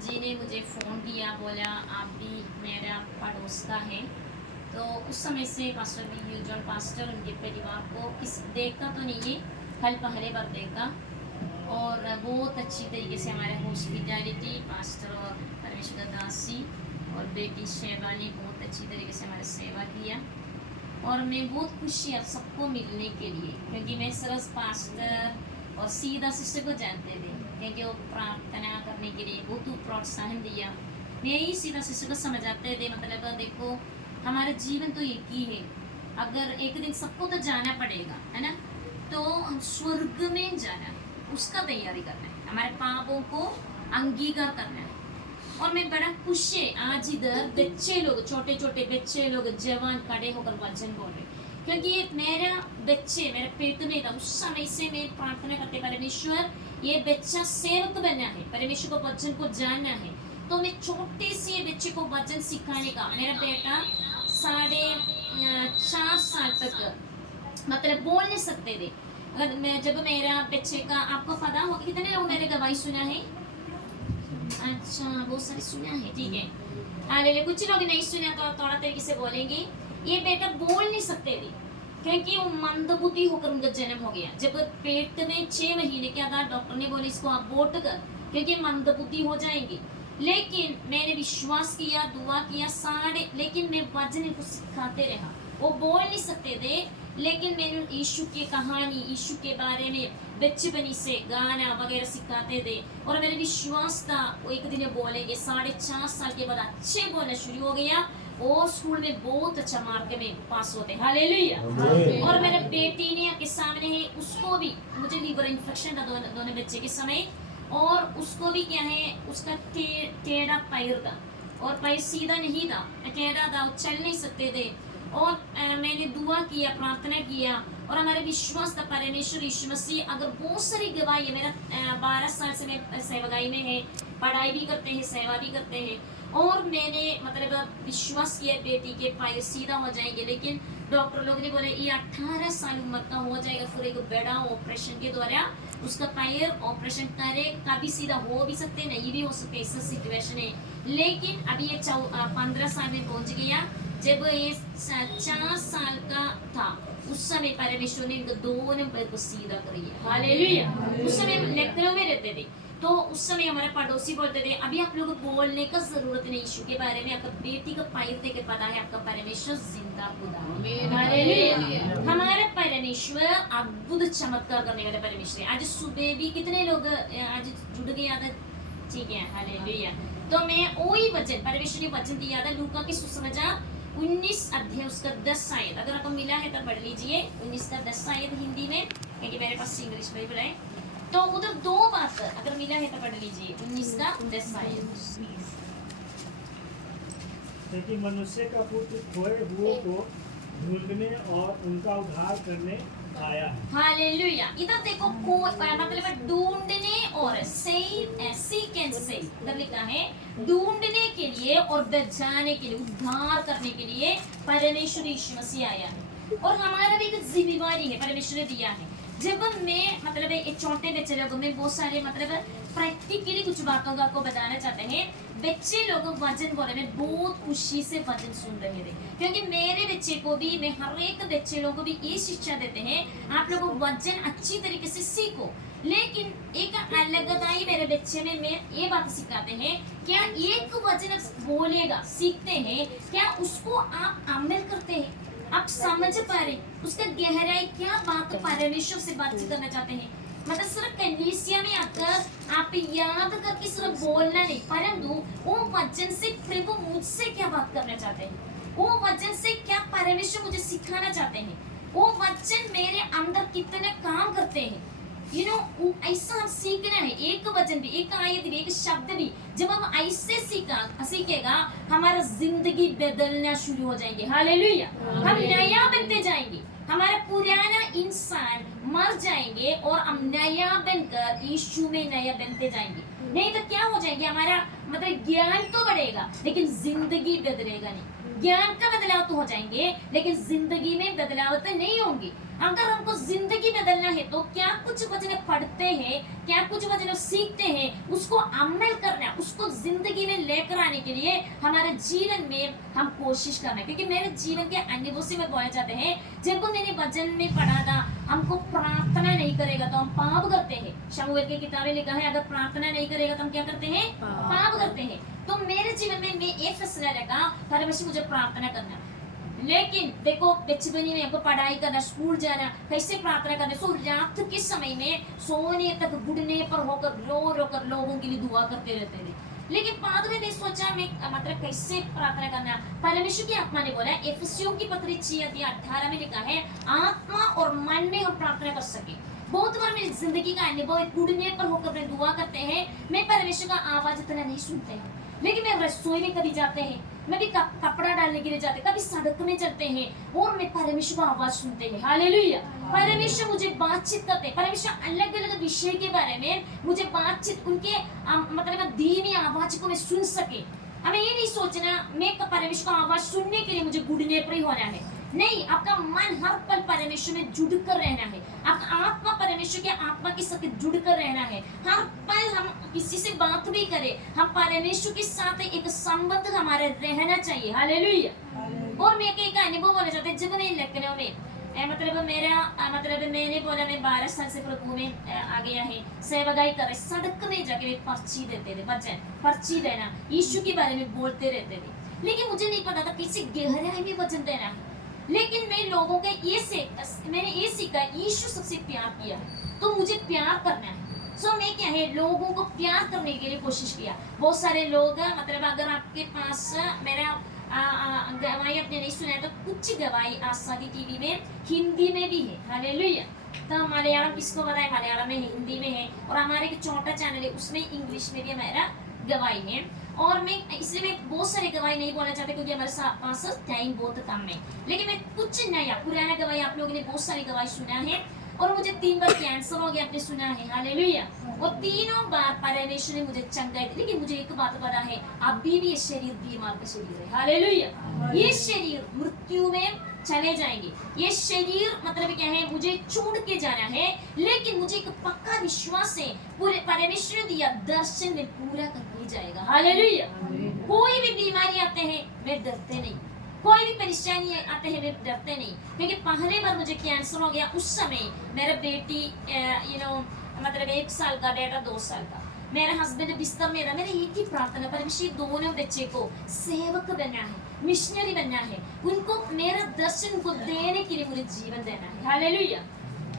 जी ने मुझे फ़ोन किया, बोला आप भी मेरा पड़ोस का है। तो उस समय से पास्टर भी यूजुअल पास्टर उनके परिवार को किस देखा तो नहीं है, कल पहले बार देखा। और बहुत अच्छी तरीके से हमारे हॉस्पिटैलिटी पास्टर और परमेश्वर दास जी और बेटी शेबा ने बहुत अच्छी तरीके से हमारी सेवा किया। और मैं बहुत खुशी अब सबको मिलने के लिए, क्योंकि मैं सरस पास्टर और सीधा सिस्टर को जानते थे, क्योंकि वो प्रार्थना करने के लिए बहुत प्रोत्साहन दिया। मैं ही सीधा सिस्टर को समझाते थे, मतलब देखो हमारा जीवन तो एक ही है, अगर एक दिन सबको तो जाना पड़ेगा, है ना। तो हम स्वर्ग में जाना है, उसका तैयारी करना है, हमारे पापों को अंगीकार करना है। और मैं बड़ा खुश है आज इधर बच्चे लोग, छोटे छोटे बच्चे लोग जवान खड़े होकर वचन बोल रहे, क्योंकि मेरा बच्चे मेरे पेट में था, उस समय से मैं प्रार्थना करते परमेश्वर ये बच्चा सेवक बनना है, परमेश्वर को वचन को जानना है। तो मैं छोटे से बच्चे को वचन सिखाने का, मेरा बेटा 4.5 साल तक मतलब बोल नहीं सकते थे। अगर मैं जब मेरा बच्चे का, आपको पता होगा कितने लोग मेरे गवाही सुना है? अच्छा, बहुत सारे सुना है, ठीक है। हालेलुया। कुछ लोग नहीं सुना तो थोड़ा तरीके से बोलेंगे। ये बेटा बोल नहीं सकते थे, क्योंकि वो मंदबुद्धि होकर उनका जन्म हो गया। जब पेट में 6 महीने के बाद डॉक्टर ने बोले इसको अबॉर्ट कर, क्योंकि मंदबुद्धि हो जाएंगी। लेकिन मैंने विश्वास किया, दुआ किया लेकिन मैं वचन को सिखाते रहा। वो बोल नहीं सकते थे, लेकिन मैंने यीशु की कहानी, यीशु के बारे में बचपनी से गाना वगैरह सिखाते थे। और मेरा विश्वास था वो एक दिन बोलेंगे। 4.5 साल के बाद अच्छे बोलना शुरू हो गया और स्कूल में बहुत अच्छा मार्क में पास होते। हालेलुया। और मेरे बेटी ने आपके सामने है, उसको भी मुझे लीवर इन्फेक्शन था दोनों बच्चे के समय, और उसको भी क्या है, उसका टेढ़ा पैर था और पैर सीधा नहीं था, टेढ़ा था, चल नहीं सकते थे। और मैंने दुआ किया, प्रार्थना किया, और हमारे विश्वास था परमेश्वर यीशु मसीह। अगर बहुत सारी गवाही है, मेरा 12 साल से मैं सेवकाई में है, पढ़ाई भी करते हैं, सेवा भी करते हैं। और मैंने मतलब विश्वास किया बेटी के पैर सीधा हो जाएंगे, लेकिन डॉक्टर लोग ने बोले ये 18 साल उम्र का हो जाएगा, फिर एक बड़ा ऑपरेशन के द्वारा उसका पैर ऑपरेशन करे, कभी सीधा हो भी सकते, नहीं भी हो सकते, ऐसा सिचुएशन है। लेकिन अभी ये 15 साल में पहुंच गया। जब ये 4 साल का था, उस समय परमेश्वर ने इनका दोनों पैर को सीधा कर दिया। हालेलुया। उस समय लखनऊ में रहते थे, तो उस समय हमारे पड़ोसी बोलते थे अभी आप लोग बोलने का जरूरत नहीं यीशु के बारे में, आपका बेटी का पैर देख के पता है आपका परमेश्वर जिंदा खुदा है। हालेलुया। हमारे परमेश्वर अद्भुत चमत्कार करने वाले परमेश्वर। आज सुबह भी कितने लोग आज जुड़ गए था, ठीक है। हालेलुया। तो मैं वही वचन, परमेश्वर ने वचन दिया था लूका के सुसमाचार 19 अध्याय उसका 10 आयत, अगर आपको मिला है तो पढ़ लीजिए। 19 का 10 आयत हिंदी में, क्योंकि मेरे पास इंग्लिश बाइबल है, तो उधर 2 बात अगर मिला है तो पढ़ लीजिए। 19 का 10 आयत। क्योंकि मनुष्य का पुत्र खोए हुओं को ढूंढने और उनका उद्धार करने आया है। हालेलुया। इधर देखो मतलब ढूंढने और सीक एंड सेव, इधर लिखा है ढूंढने के लिए और बचाने के लिए, उद्धार करने के लिए परमेश्वर यीशु मसीह आया है। और हमारा भी एक जिम्मेवारी है, परमेश्वर ने दिया है। जब मैं मतलब एक छोटे बच्चे लोगों में बहुत सारे मतलब प्रैक्टिकली कुछ बातों का आपको बताना चाहते हैं। बच्चे लोग वचन बोले, मैं बहुत खुशी से वचन सुन रहे थे, क्योंकि मेरे बच्चे को भी, मैं हर एक बच्चे लोगों को भी ये शिक्षा देते हैं आप लोग वचन अच्छी तरीके से सीखो। लेकिन एक अलगताई मेरे बच्चे में मैं ये बात सिखाते हैं, क्या एक वचन बोलेगा, सीखते हैं, क्या उसको आप अमल करते हैं, आप समझ पा रहे उसका गहराई क्या बात परमेश्वर से बातचीत करना चाहते हैं। मतलब सिर्फ कलीसिया में आकर आप याद करके सिर्फ बोलना नहीं, परंतु वो वचन से प्रभु मुझसे क्या बात करना चाहते हैं, वो वचन से क्या परमेश्वर मुझे सिखाना चाहते हैं, वो वचन मेरे अंदर कितने काम करते हैं। ऐसा हम सीखना है। एक वचन भी, एक आयत भी, एक शब्द भी जब हम ऐसे सीखेगा, हमारा जिंदगी बदलना शुरू हो जाएंगे। हालेलुया। हम नया बनते जाएंगे, हमारा पुराना इंसान मर जाएंगे और हम नया बनकर यीशु में नया बनते जाएंगे। नहीं तो क्या हो जाएंगे, हमारा मतलब ज्ञान तो बढ़ेगा लेकिन जिंदगी बदलेगा नहीं। ज्ञान का बदलाव तो हो जाएंगे लेकिन जिंदगी में बदलाव तो नहीं होंगे। अगर हमको जिंदगी बदलना है तो क्या कुछ वचन पढ़ते हैं, क्या कुछ वचन सीखते हैं, उसको अमल करना, उसको जिंदगी में लेकर आने के लिए हमारे जीवन में हम कोशिश करना है। क्योंकि मेरे जीवन के अनुभव से मैं बोलना चाहते हैं, जब मैंने वचन में पढ़ा था हमको प्रार्थना नहीं करेगा तो हम पाप करते हैं। शमूएल की किताबें लिखा है अगर प्रार्थना नहीं करेगा तो हम क्या करते हैं, पाप करते हैं। तो मेरे जीवन में मैं एक फैसला रखा, परमेश्वर मुझे प्रार्थना करना। लेकिन देखो बचपनी में हमको पढ़ाई करना, स्कूल जाना, कैसे प्रार्थना करना, सो रात के समय में सोने तक गुड़ने पर होकर रो रो कर लोगों के लिए दुआ करते रहते थे। लेकिन बाद में मैं सोचा मैं मतलब कैसे प्रार्थना करना। परमेश्वर की आत्मा ने बोला, एफिसियों की पत्री 6:18 में लिखा है, आत्मा और मन में हम प्रार्थना कर सके। बहुत बार मेरी जिंदगी का अनुभव गुड़ने पर होकर मैं दुआ करते हैं, मैं परमेश्वर का आवाज इतना नहीं सुनते हैं। लेकिन मैं रसोई में कभी जाते हैं, मैं भी कपड़ा डालने के लिए जाते, कभी सड़क में चलते हैं और मैं परमेश्वर का आवाज सुनते हैं। हालेलुया। परमेश्वर मुझे बातचीत करते हैं, परमेश्वर अलग अलग विषय के बारे में मुझे बातचीत, उनके मतलब धीमी आवाज को मैं सुन सके। हमें ये नहीं सोचना मैं परमेश्वर का आवाज सुनने के लिए मुझे गुड़ने पर ही होना है। नहीं, आपका मन हर पल परमेश्वर में जुड़ कर रहना है। आपका आत्मा परमेश्वर के आत्मा के साथ जुड़ कर रहना है। हर पल हम किसी से बात भी करें, हम परमेश्वर के साथ एक संबंध हमारे रहना चाहिए। हालेलुया। और मैं एक अनुभव बोलना चाहते हैं, जब मैं लखनऊ में मैंने बोला मैं 12 साल से प्रभु में आ गया है, सेवकाई कर रहे, सड़क में जाके पर्ची देते थे, वचन पर्ची देना, यीशु के बारे में बोलते रहते थे। लेकिन मुझे नहीं पता था किसी गहराई में वचन देना है। लेकिन मैं लोगों के मैंने ये सीखा, यीशु सबसे प्यार किया है तो मुझे प्यार करना है। सो मैं क्या है, लोगों को प्यार करने के लिए कोशिश किया। बहुत सारे लोग मतलब अगर आपके पास मेरा गवाही आपने नहीं सुना है तो कुछ गवाही आसादी टीवी में हिंदी में भी है। हालेलुया। तो मलयालम किसको पता है, मलयालम में हिंदी में है, और हमारे एक छोटा चैनल है उसमें इंग्लिश में भी हमारा गवाही है। और मैं इसलिए मैं बहुत सारे गवाही नहीं बोलना चाहते क्योंकि हमारे पास टाइम बहुत कम है। लेकिन मैं कुछ नया पुराना गवाही, आप लोगों ने बहुत सारी गवाही सुना है। और मुझे 3 बार कैंसर हो गया, आपने सुना है। हालेलुया। और तीनों बार परमेश्वर ने मुझे चंगाई दी। लेकिन मुझे एक बात पता है, अभी भी ये शरीर बीमार का शरीर है। हालेलुया। ये शरीर मृत्यु में चले जाएंगे। ये शरीर मतलब क्या है, मुझे छोड़ के जाना है। लेकिन मुझे एक पक्का विश्वास है, पूरे परमेश्वर दिया दर्शन में पूरा करके जाएगा। हालेलुया। कोई भी बीमारी आते हैं मैं डरते नहीं, कोई भी परेशानी आते हैं मैं डरते नहीं। क्योंकि पहले बार मुझे कैंसर हो गया, उस समय मेरा बेटी मतलब 1 साल का, बेटा 2 साल का, मेरा हस्बैंड बिस्तर में रहा। मेरी एक ही प्रार्थना, परमेश्वर दोनों बच्चे को सेवक बनना है, मिशनरी बनना है, उनको मेरा दर्शन को देने के लिए मुझे जीवन देना है। हालेलुया।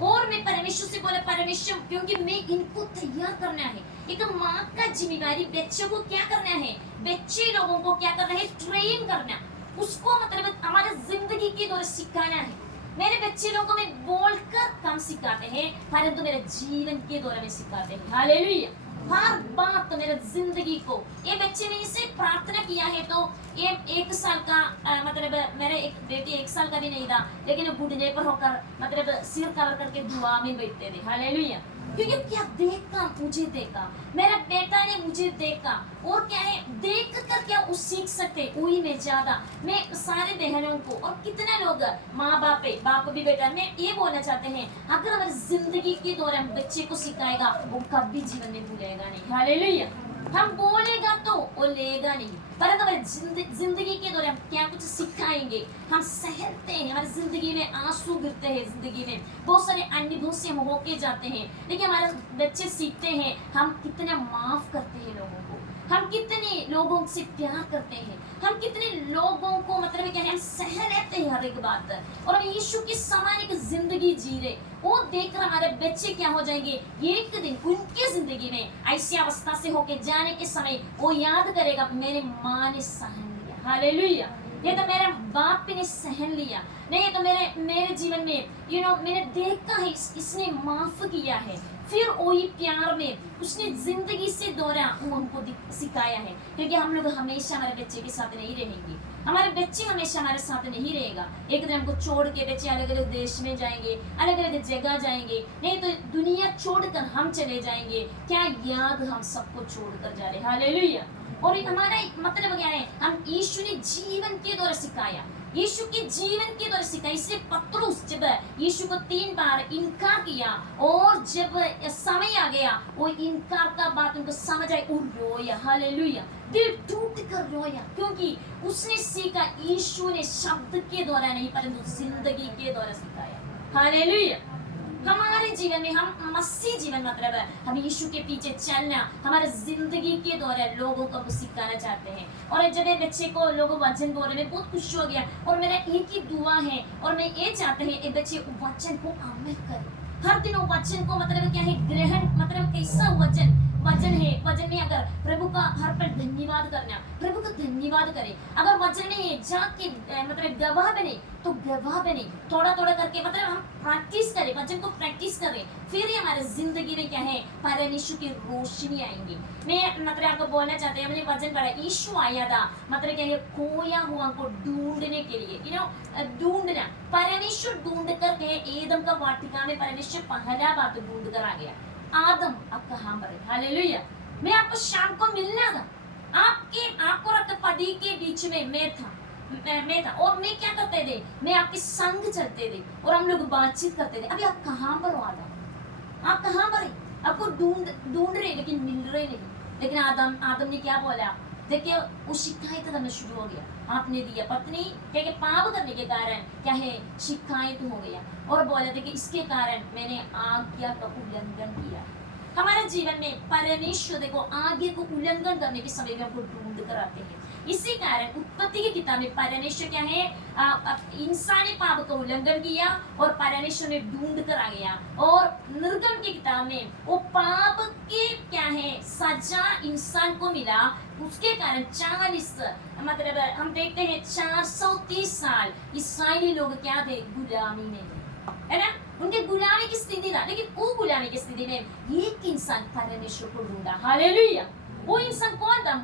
और मैं परमेश्वर से बोला, परमेश्वर क्योंकि मैं इनको तैयार करना है। एक माँ का जिम्मेदारी बच्चों को क्या करना है, बच्चे लोगों को क्या करना है, ट्रेन करना, उसको मतलब हमारे जिंदगी के दौरान सिखाना है। मेरे बच्चे लोगों में बोलकर कम सिखाते हैं, परंतु मेरे जीवन के दौरान में सिखाते हैं। हालेलुया। हर बात तो मेरे जिंदगी को, ये बच्चे ने इसे प्रार्थना किया है तो ये 1 साल का मतलब मेरे एक बेटी 1 साल का भी नहीं था, लेकिन घुटने पर होकर मतलब सिर कवर करके दुआ में बैठते थे। हालेलुया। क्योंकि क्या देखा, मुझे देखा, मेरा बेटा ने मुझे देखा। और क्या है, देख कर क्या वो सीख सकते, कोई में ज्यादा। मैं सारे बहनों को, और कितने लोग माँ बाप भी बेटा, मैं ये बोलना चाहते हैं, अगर हमारी जिंदगी के दौरान बच्चे को सिखाएगा वो कभी जीवन में भूलेगा नहीं। हालेलुया। हम बोलेगा तो वो लेगा नहीं, परंतु हमारी जिंदगी के दौरान क्या कुछ सिखाएंगे, हम सहते हैं, हमारी जिंदगी में आंसू गिरते हैं, जिंदगी में बहुत सारे अनुभव से हम होके जाते हैं। लेकिन हमारे बच्चे सीखते हैं हम कितना माफ करते हैं लोगों को, हम कितने लोगों से प्यार करते हैं, हम कितने लोगों को मतलब क्या है, हम सह लेते हैं हर एक बात, और हम यीशु की समान एक जिंदगी जी रहे। वो देखकर हमारे बच्चे क्या हो जाएंगे, एक दिन उनके जिंदगी में ऐसी अवस्था से होके जाने के समय वो याद करेगा, मेरे माँ ने सहन लिया। हालेलुया। ये तो मेरे बाप ने सहन लिया, नहीं ये तो मेरे जीवन में मैंने देखा है, इसने माफ किया है। फिर वही प्यार में उसने जिंदगी से दौरा वो हमको सिखाया है। क्योंकि हम लोग हमेशा हमारे बच्चे के साथ नहीं रहेंगे, हमारे बच्चे हमेशा हमारे साथ नहीं रहेगा। एक दिन हमको छोड़ के बच्चे अलग अलग देश में जाएंगे, अलग अलग जगह जाएंगे, नहीं तो दुनिया छोड़कर हम चले जाएंगे। क्या याद हम सबको छोड़कर जा रहे। हालेलुया। और हमारा मतलब क्या है, हम यीशु ने जीवन के द्वारा सिखाया, यीशु के जीवन के द्वारा सिखाया। इसलिए पतरस जब यीशु को 3 बार इनकार किया और जब समय आ गया वो इनकार का बात उनको समझ आई, वो रोया, हालेलुया, दिल टूट कर रोया, क्योंकि उसने सीखा यीशु ने शब्द के द्वारा नहीं परंतु जिंदगी के द्वारा सिखाया, हालेलुया। हमारे जीवन में हम मसीह जीवन मतलब है हम यीशु के पीछे चलना, हमारे जिंदगी के द्वारा लोगों को सिखाना चाहते हैं। और जब ये बच्चे को लोग वचन बोल रहे, मैं बहुत खुश हो गया और मेरा एक ही दुआ है और मैं ये चाहते हैं ये बच्चे वचन को अमल करें, हर दिन वो वचन को मतलब क्या है ग्रहण, मतलब कैसा वचन है, वचन में अगर प्रभु का हर पल धन्यवाद करना, प्रभु का धन्यवाद करें। अगर वचन में जाके मतलब गवाह बने तो गवाह बने, थोड़ा थोड़ा करके मतलब हम प्रैक्टिस करें, वचन को प्रैक्टिस करें, फिर ही हमारे जिंदगी में क्या है परमेश्वर की रोशनी आएंगी। मैं मतलब आपको बोलना चाहते हैं, मैंने वचन पढ़ा, यीशु आया था मतलब क्या है खोया हुआ को ढूंढने के लिए, ढूंढना, परमेश्वर ढूंढ कर के एदम का वाटिका में परमेश्वर पहला बात ढूंढ कर आ गया, आदम आप कहाँ पर है, हालेलुया। मैं आपको शाम को मिलना था, आपको और पति के बीच में मैं था और मैं क्या करते थे, मैं आपके संग चलते थे और हम लोग बातचीत करते थे। अभी आप कहाँ पर हो आदम, आप कहाँ पर है, आपको ढूंढ रहे लेकिन मिल रहे नहीं। लेकिन आदम ने क्या बोला, देखिए वो शिकायत करना शुरू हो गया, आपने दिया पत्नी क्या पाप करने के कारण क्या है शिकायत हो गया और बोले थे कि इसके कारण मैंने आज्ञा का उल्लंघन किया। हमारे जीवन में परमेश्वर देखो आगे को उल्लंघन करने के समय में हमको ढूंढ कर आते हैं। इसी कारण उत्पत्ति की किताब में परमेश्वर क्या है इंसान ने पाप का उल्लंघन किया और परमेश्वर ने ढूंढ कर आ गया। और निर्गम की किताब में वो पाप के क्या है सजा इंसान को मिला, उसके कारण 40 मतलब हम देखते हैं 430 साल इसराइली लोग क्या थे, गुलामी में थे, है ना, उनके गुलामी की स्थिति था। लेकिन वो गुलामी की स्थिति में एक इंसान परमेश्वर को ढूंढा, हालेलुया। वो इंसान कौन था,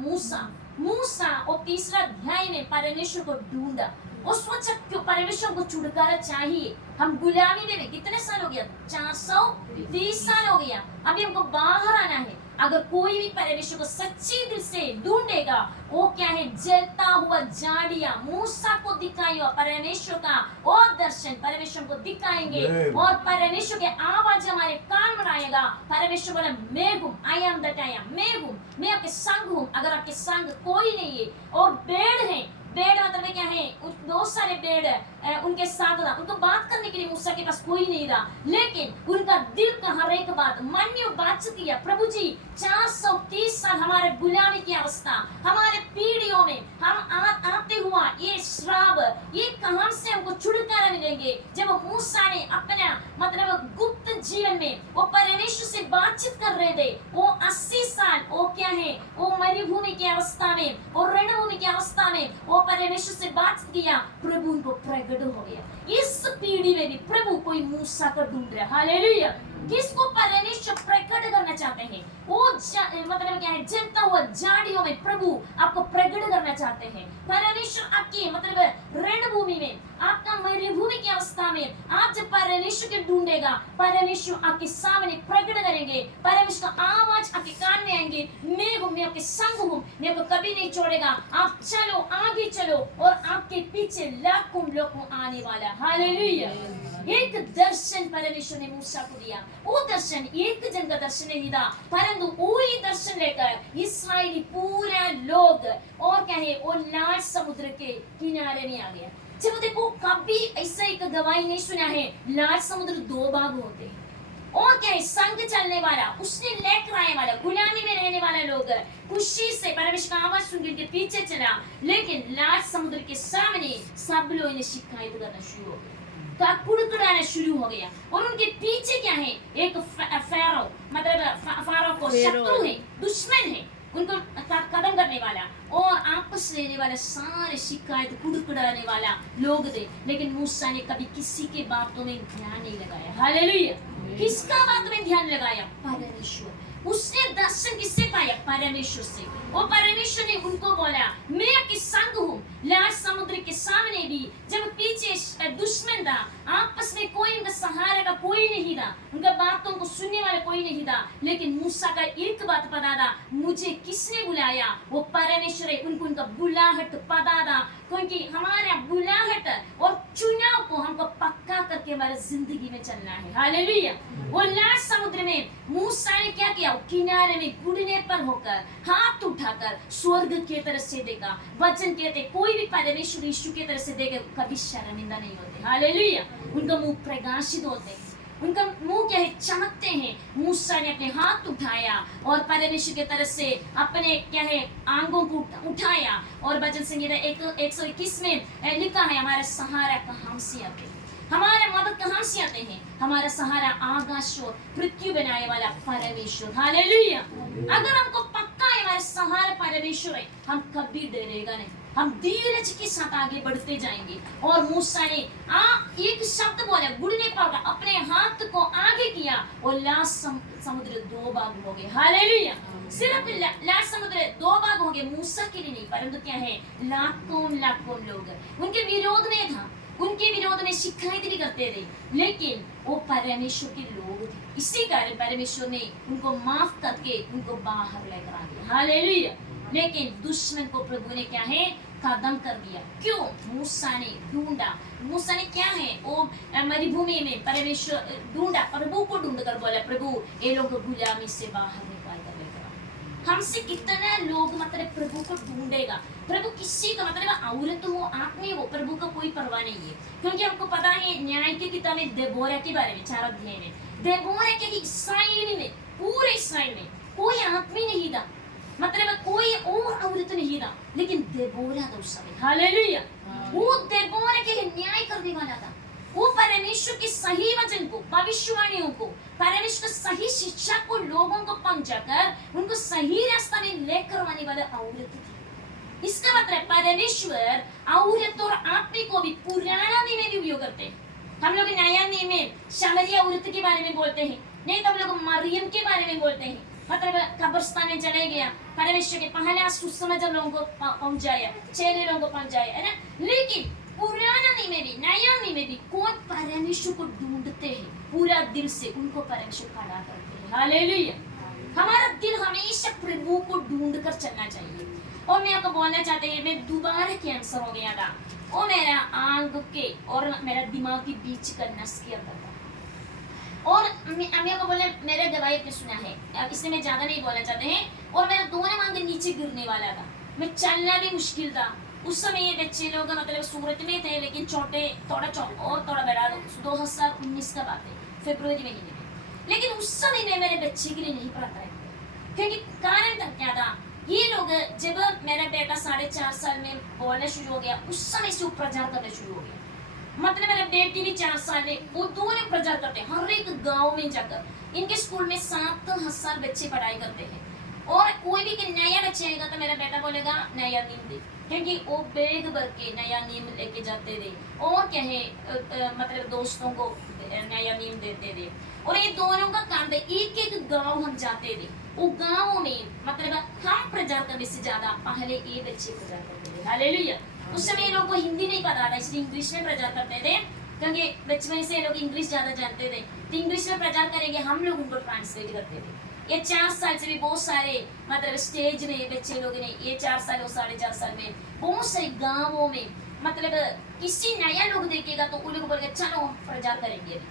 मूसा और 3रा अध्याय में परमेश्वर को ढूंढा और सोचा क्यों परमेश्वर को छुटकारा चाहिए, हम गुलामी में कितने साल हो गया, 430 साल हो गया, अभी हमको बाहर आना है। अगर कोई भी परमेश्वर को सच्ची दिल से ढूंढेगा वो क्या है जलता हुआ झाड़ियां मूसा को दिखाई हुआ परमेश्वर का और दर्शन परमेश्वर को दिखाएंगे और परमेश्वर के आवाज हमारे कान में आएगा। परमेश्वर बोले मैं हूँ, I am that I am, मैं हूँ, मैं आपके संग हूँ। अगर आपके संग कोई नहीं है और पेड़ है, पेड़ मतलब क्या है बहुत सारे पेड़ उनके साथ था, उनको बात करने के लिए मूसा के पास कोई नहीं था, लेकिन उनका दिल का हर एक बात मान्य बातचीत किया। प्रभु जी 430 साल हमारे गुलामी की अवस्था, हमारे पीढ़ियों में हम आते हुआ ये श्राप, ये कहां से हमको छुटकारा मिलेंगे। जब मूसा ने अपना मतलब गुप्त जीवन में वो परमेश्वर से बातचीत कर रहे थे, वो 80 साल वो क्या है वो मरुभूमि की अवस्था में और रणभूमि की अवस्था में वो परमेश्वर से बात किया, प्रभु उनको प्रकट हो गया। इस पीढ़ी में भी प्रभु कोई मूसा को ढूंढ रहा है, हालेलुया। किसको परमेश्वर प्रकट करना चाहते हैं, वो मतलब क्या है जलता हुआ झाड़ियों में प्रभु आपको प्रकट करना चाहते हैं। परमेश्वर आपकी मतलब रणभूमि में, आपका मरुभूमि की अवस्था में आप जब परमेश्वर को ढूंढेगा, परमेश्वर आपके सामने प्रकट करेंगे, परमेश्वर का आवाज आपके कान में आएंगे, मैं हूँ, मैं आपके संग हूँ, मैं आपको कभी नहीं छोड़ेगा, आप चलो आगे चलो और आपके पीछे लाखों लोग आने वाला, हालेलुया। एक दर्शन परमेश्वर ने मूसा को दिया, वो दर्शन एक जन का दर्शन नहीं था, परंतु वही दर्शन लेकर इस्राएली पूरा लोग और क्या है वो लाल समुद्र के किनारे में आ गया। जब देखो कभी ऐसा एक गवाही नहीं सुना है, लाल समुद्र 2 भाग होते हैं और क्या है संग चलने वाला, उसने लेकर आने वाला, गुलामी में रहने वाला लोग खुशी से परमेश्वर का आवाज सुनकर के पीछे चला, लेकिन लाल समुद्र के सामने सब लोगों ने शिकायत करना शुरू हो गया, कुड़कुड़ाना शुरू हो गया। और उनके पीछे क्या है एक फैरो मतलब फारो को शत्रु है, दुश्मन है, उनको कदम करने वाला और आपस लेने वाला, सारे शिकायत कुड़कुड़ाने वाला लोग थे। लेकिन मूसा ने कभी किसी के बातों में ध्यान नहीं लगाया, हालेलुया। किसका बात में ध्यान लगाया, परमेश्वर। उसने दर्शन किससे पाया, परमेश्वर से। वो परमेश्वर ने उनको बोला मैं आपके संग हूँ। लाल समुद्र के सामने भी जब पीछे दुश्मन था, आपस में कोई उनका सहारा का कोई नहीं था, उनका बातों को सुनने वाला कोई नहीं था, लेकिन मूसा का एक बात पता था, मुझे किसने बुलाया, वो परमेश्वर है। उनको उनका बुलाहट पता था, क्योंकि हमारा बुलाहट और चुनाव को हमको पक्का करके हमारे जिंदगी में चलना है। हालेलुया। वो लाल समुद्र में मूसा ने क्या किया, किनारे में घुटने पर होकर हाथ उठाकर स्वर्ग की तरफ से देखा। वचन कहते कोई भी परमेश्वर यीशु की तरफ से देखे कभी शर्मिंदा नहीं होते। हालेलुया। उनका मुंह प्रकाशित होते हैं, उनका मुंह क्या है, चमकते हैं। मूसा ने अपने हाथ उठाया और परमेश्वर की तरफ से अपने क्या है आंगों को उठाया, और भजन संगीत 121 में लिखा है, हमारा सहारा कहाँ से आते हैं, हमारा मदद कहाँ से आते हैं, हमारा सहारा आकाश और पृथ्वी बनाने वाला परमेश्वर। हालेलुया। अगर हमको पक्का है हमारा सहारा परमेश्वर है, हम कभी डरेगा नहीं, हम धीरज के साथ आगे बढ़ते जाएंगे। और मूसा ने एक शब्द बोला, बुढ़ने पर अपने हाथ को आगे किया और लाल समुद्र दो भाग हो गए। हालेलुया। सिर्फ लाल समुद्र दो भाग हो गए, मूसा के लिए नहीं, परंतु क्या है, लाखों लोग उनके विरोध में था, उनके विरोध में शिकायत भी करते थे, लेकिन वो परमेश्वर के लोग थे। इसी कारण परमेश्वर ने उनको माफ करके उनको बाहर लेकर आ गया। हालेलुया। लेकिन दुश्मन को प्रभु ने क्या है, खत्म कर दिया। क्यों? मूसा ने ढूंढा। मूसा ने क्या है, वो मरुभूमि में परमेश्वर ढूंढा, प्रभु को ढूंढ कर बोला, प्रभु ये लोग गुलामी से बाहर निकाल कर लेकर आओ। हमसे कितना लोग मतलब प्रभु को ढूंढेगा, प्रभु किसी का मतलब औरत हो आदमी हो, प्रभु का कोई परवाह नहीं है। क्योंकि हमको पता है न्याय की किताब में देबोरा के बारे में 4 अध्याय में, देबोरा के इस्राएल में, पूरे इस्राएल में कोई आदमी नहीं था, मतलब कोई और औरत नहीं था, लेकिन देबोरा था उस समय। हालेलुया। वो देबोरा के न्याय करने वाला था, वो परमेश्वर के सही वचन को, भविष्यवाणियों को, परमेश्वर सही शिक्षा को लोगों को पहुंचाकर उनको सही रास्ता में लेकर आने वाला औरत थी। इसका मतलब परमेश्वर औरत और आदमी को भी पुराना नियम में भी उपयोग करते हैं। हम लोग नया नियम में शामरिया औरत के बारे में बोलते हैं, नहीं तो हम लोग मरियम के बारे में बोलते हैं, मतलब कब्रिस्तान में चले गया, परमेश्वर के पहला सुसमाचार लोगों को पहुंचाया, 6 लोगों को पहुंचाया, है ना। लेकिन पुराना नियम में भी, नया नियम में भी कौन परमेश्वर को ढूंढते हैं पूरा दिल से, उनको परमेश्वर खड़ा करते हैं। हालेलुया। हमारा दिल हमेशा प्रभु को ढूंढ कर चलना चाहिए। और मैं आपको बोलना चाहती हूँ, मैं दोबारा कैंसर हो गया था, और मेरा आंख के और मेरा दिमाग के बीच का नस किया था, और मैं को बोले मेरे दवाई पे सुना है, अब इससे मैं ज्यादा नहीं बोलना चाहते हैं। और मेरा दोनों मांग नीचे गिरने वाला था, मैं चलना भी मुश्किल था। उस समय ये बच्चे लोग मतलब सूरत में थे, लेकिन छोटे थोड़ा और थोड़ा बड़ा, 2019 का बात है, फरवरी महीने में। लेकिन उस समय में मेरे बच्चे के लिए नहीं पढ़ता है, क्योंकि कारण क्या था, ये लोग जब मेरा बेटा 4.5 साल में बोलना शुरू हो गया, उस समय से प्रचार करना शुरू हो गया। मतलब मेरा बेटी भी 4 साल में, वो दोनों प्रचार करते हैं हर एक गांव में जाकर। इनके स्कूल में 7,000 बच्चे पढ़ाई करते हैं, और कोई भी नया बच्चे आएगा तो मेरा बेटा बोलेगा नया नीम दे, क्योंकि वो बैग भर के नया नीम लेके जाते थे, और क्या है मतलब दोस्तों को नया नीम देते थे। और ये दोनों का काम था, एक गांव हम जाते थे, वो गाँव में मतलब हम प्रचार करने से ज्यादा पहले ये बच्चे प्रचार करते थे। हालेलुया। उस समय लोगों को हिंदी नहीं पता था, इसलिए इंग्लिश में प्रचार करते थे, क्योंकि बचपन से लोग इंग्लिश ज्यादा जानते थे, तो इंग्लिश में प्रचार करेंगे, हम लोग उनको ट्रांसलेट करते थे। ये 4 साल से भी बहुत सारे मतलब स्टेज में बच्चे लोग ने, ये 4 साल और 4.5 साल में बहुत सारे गाँवों में मतलब किसी नया लोग देखेगा तो वो लोग बोलेंगे चलो हम प्रचार करेंगे,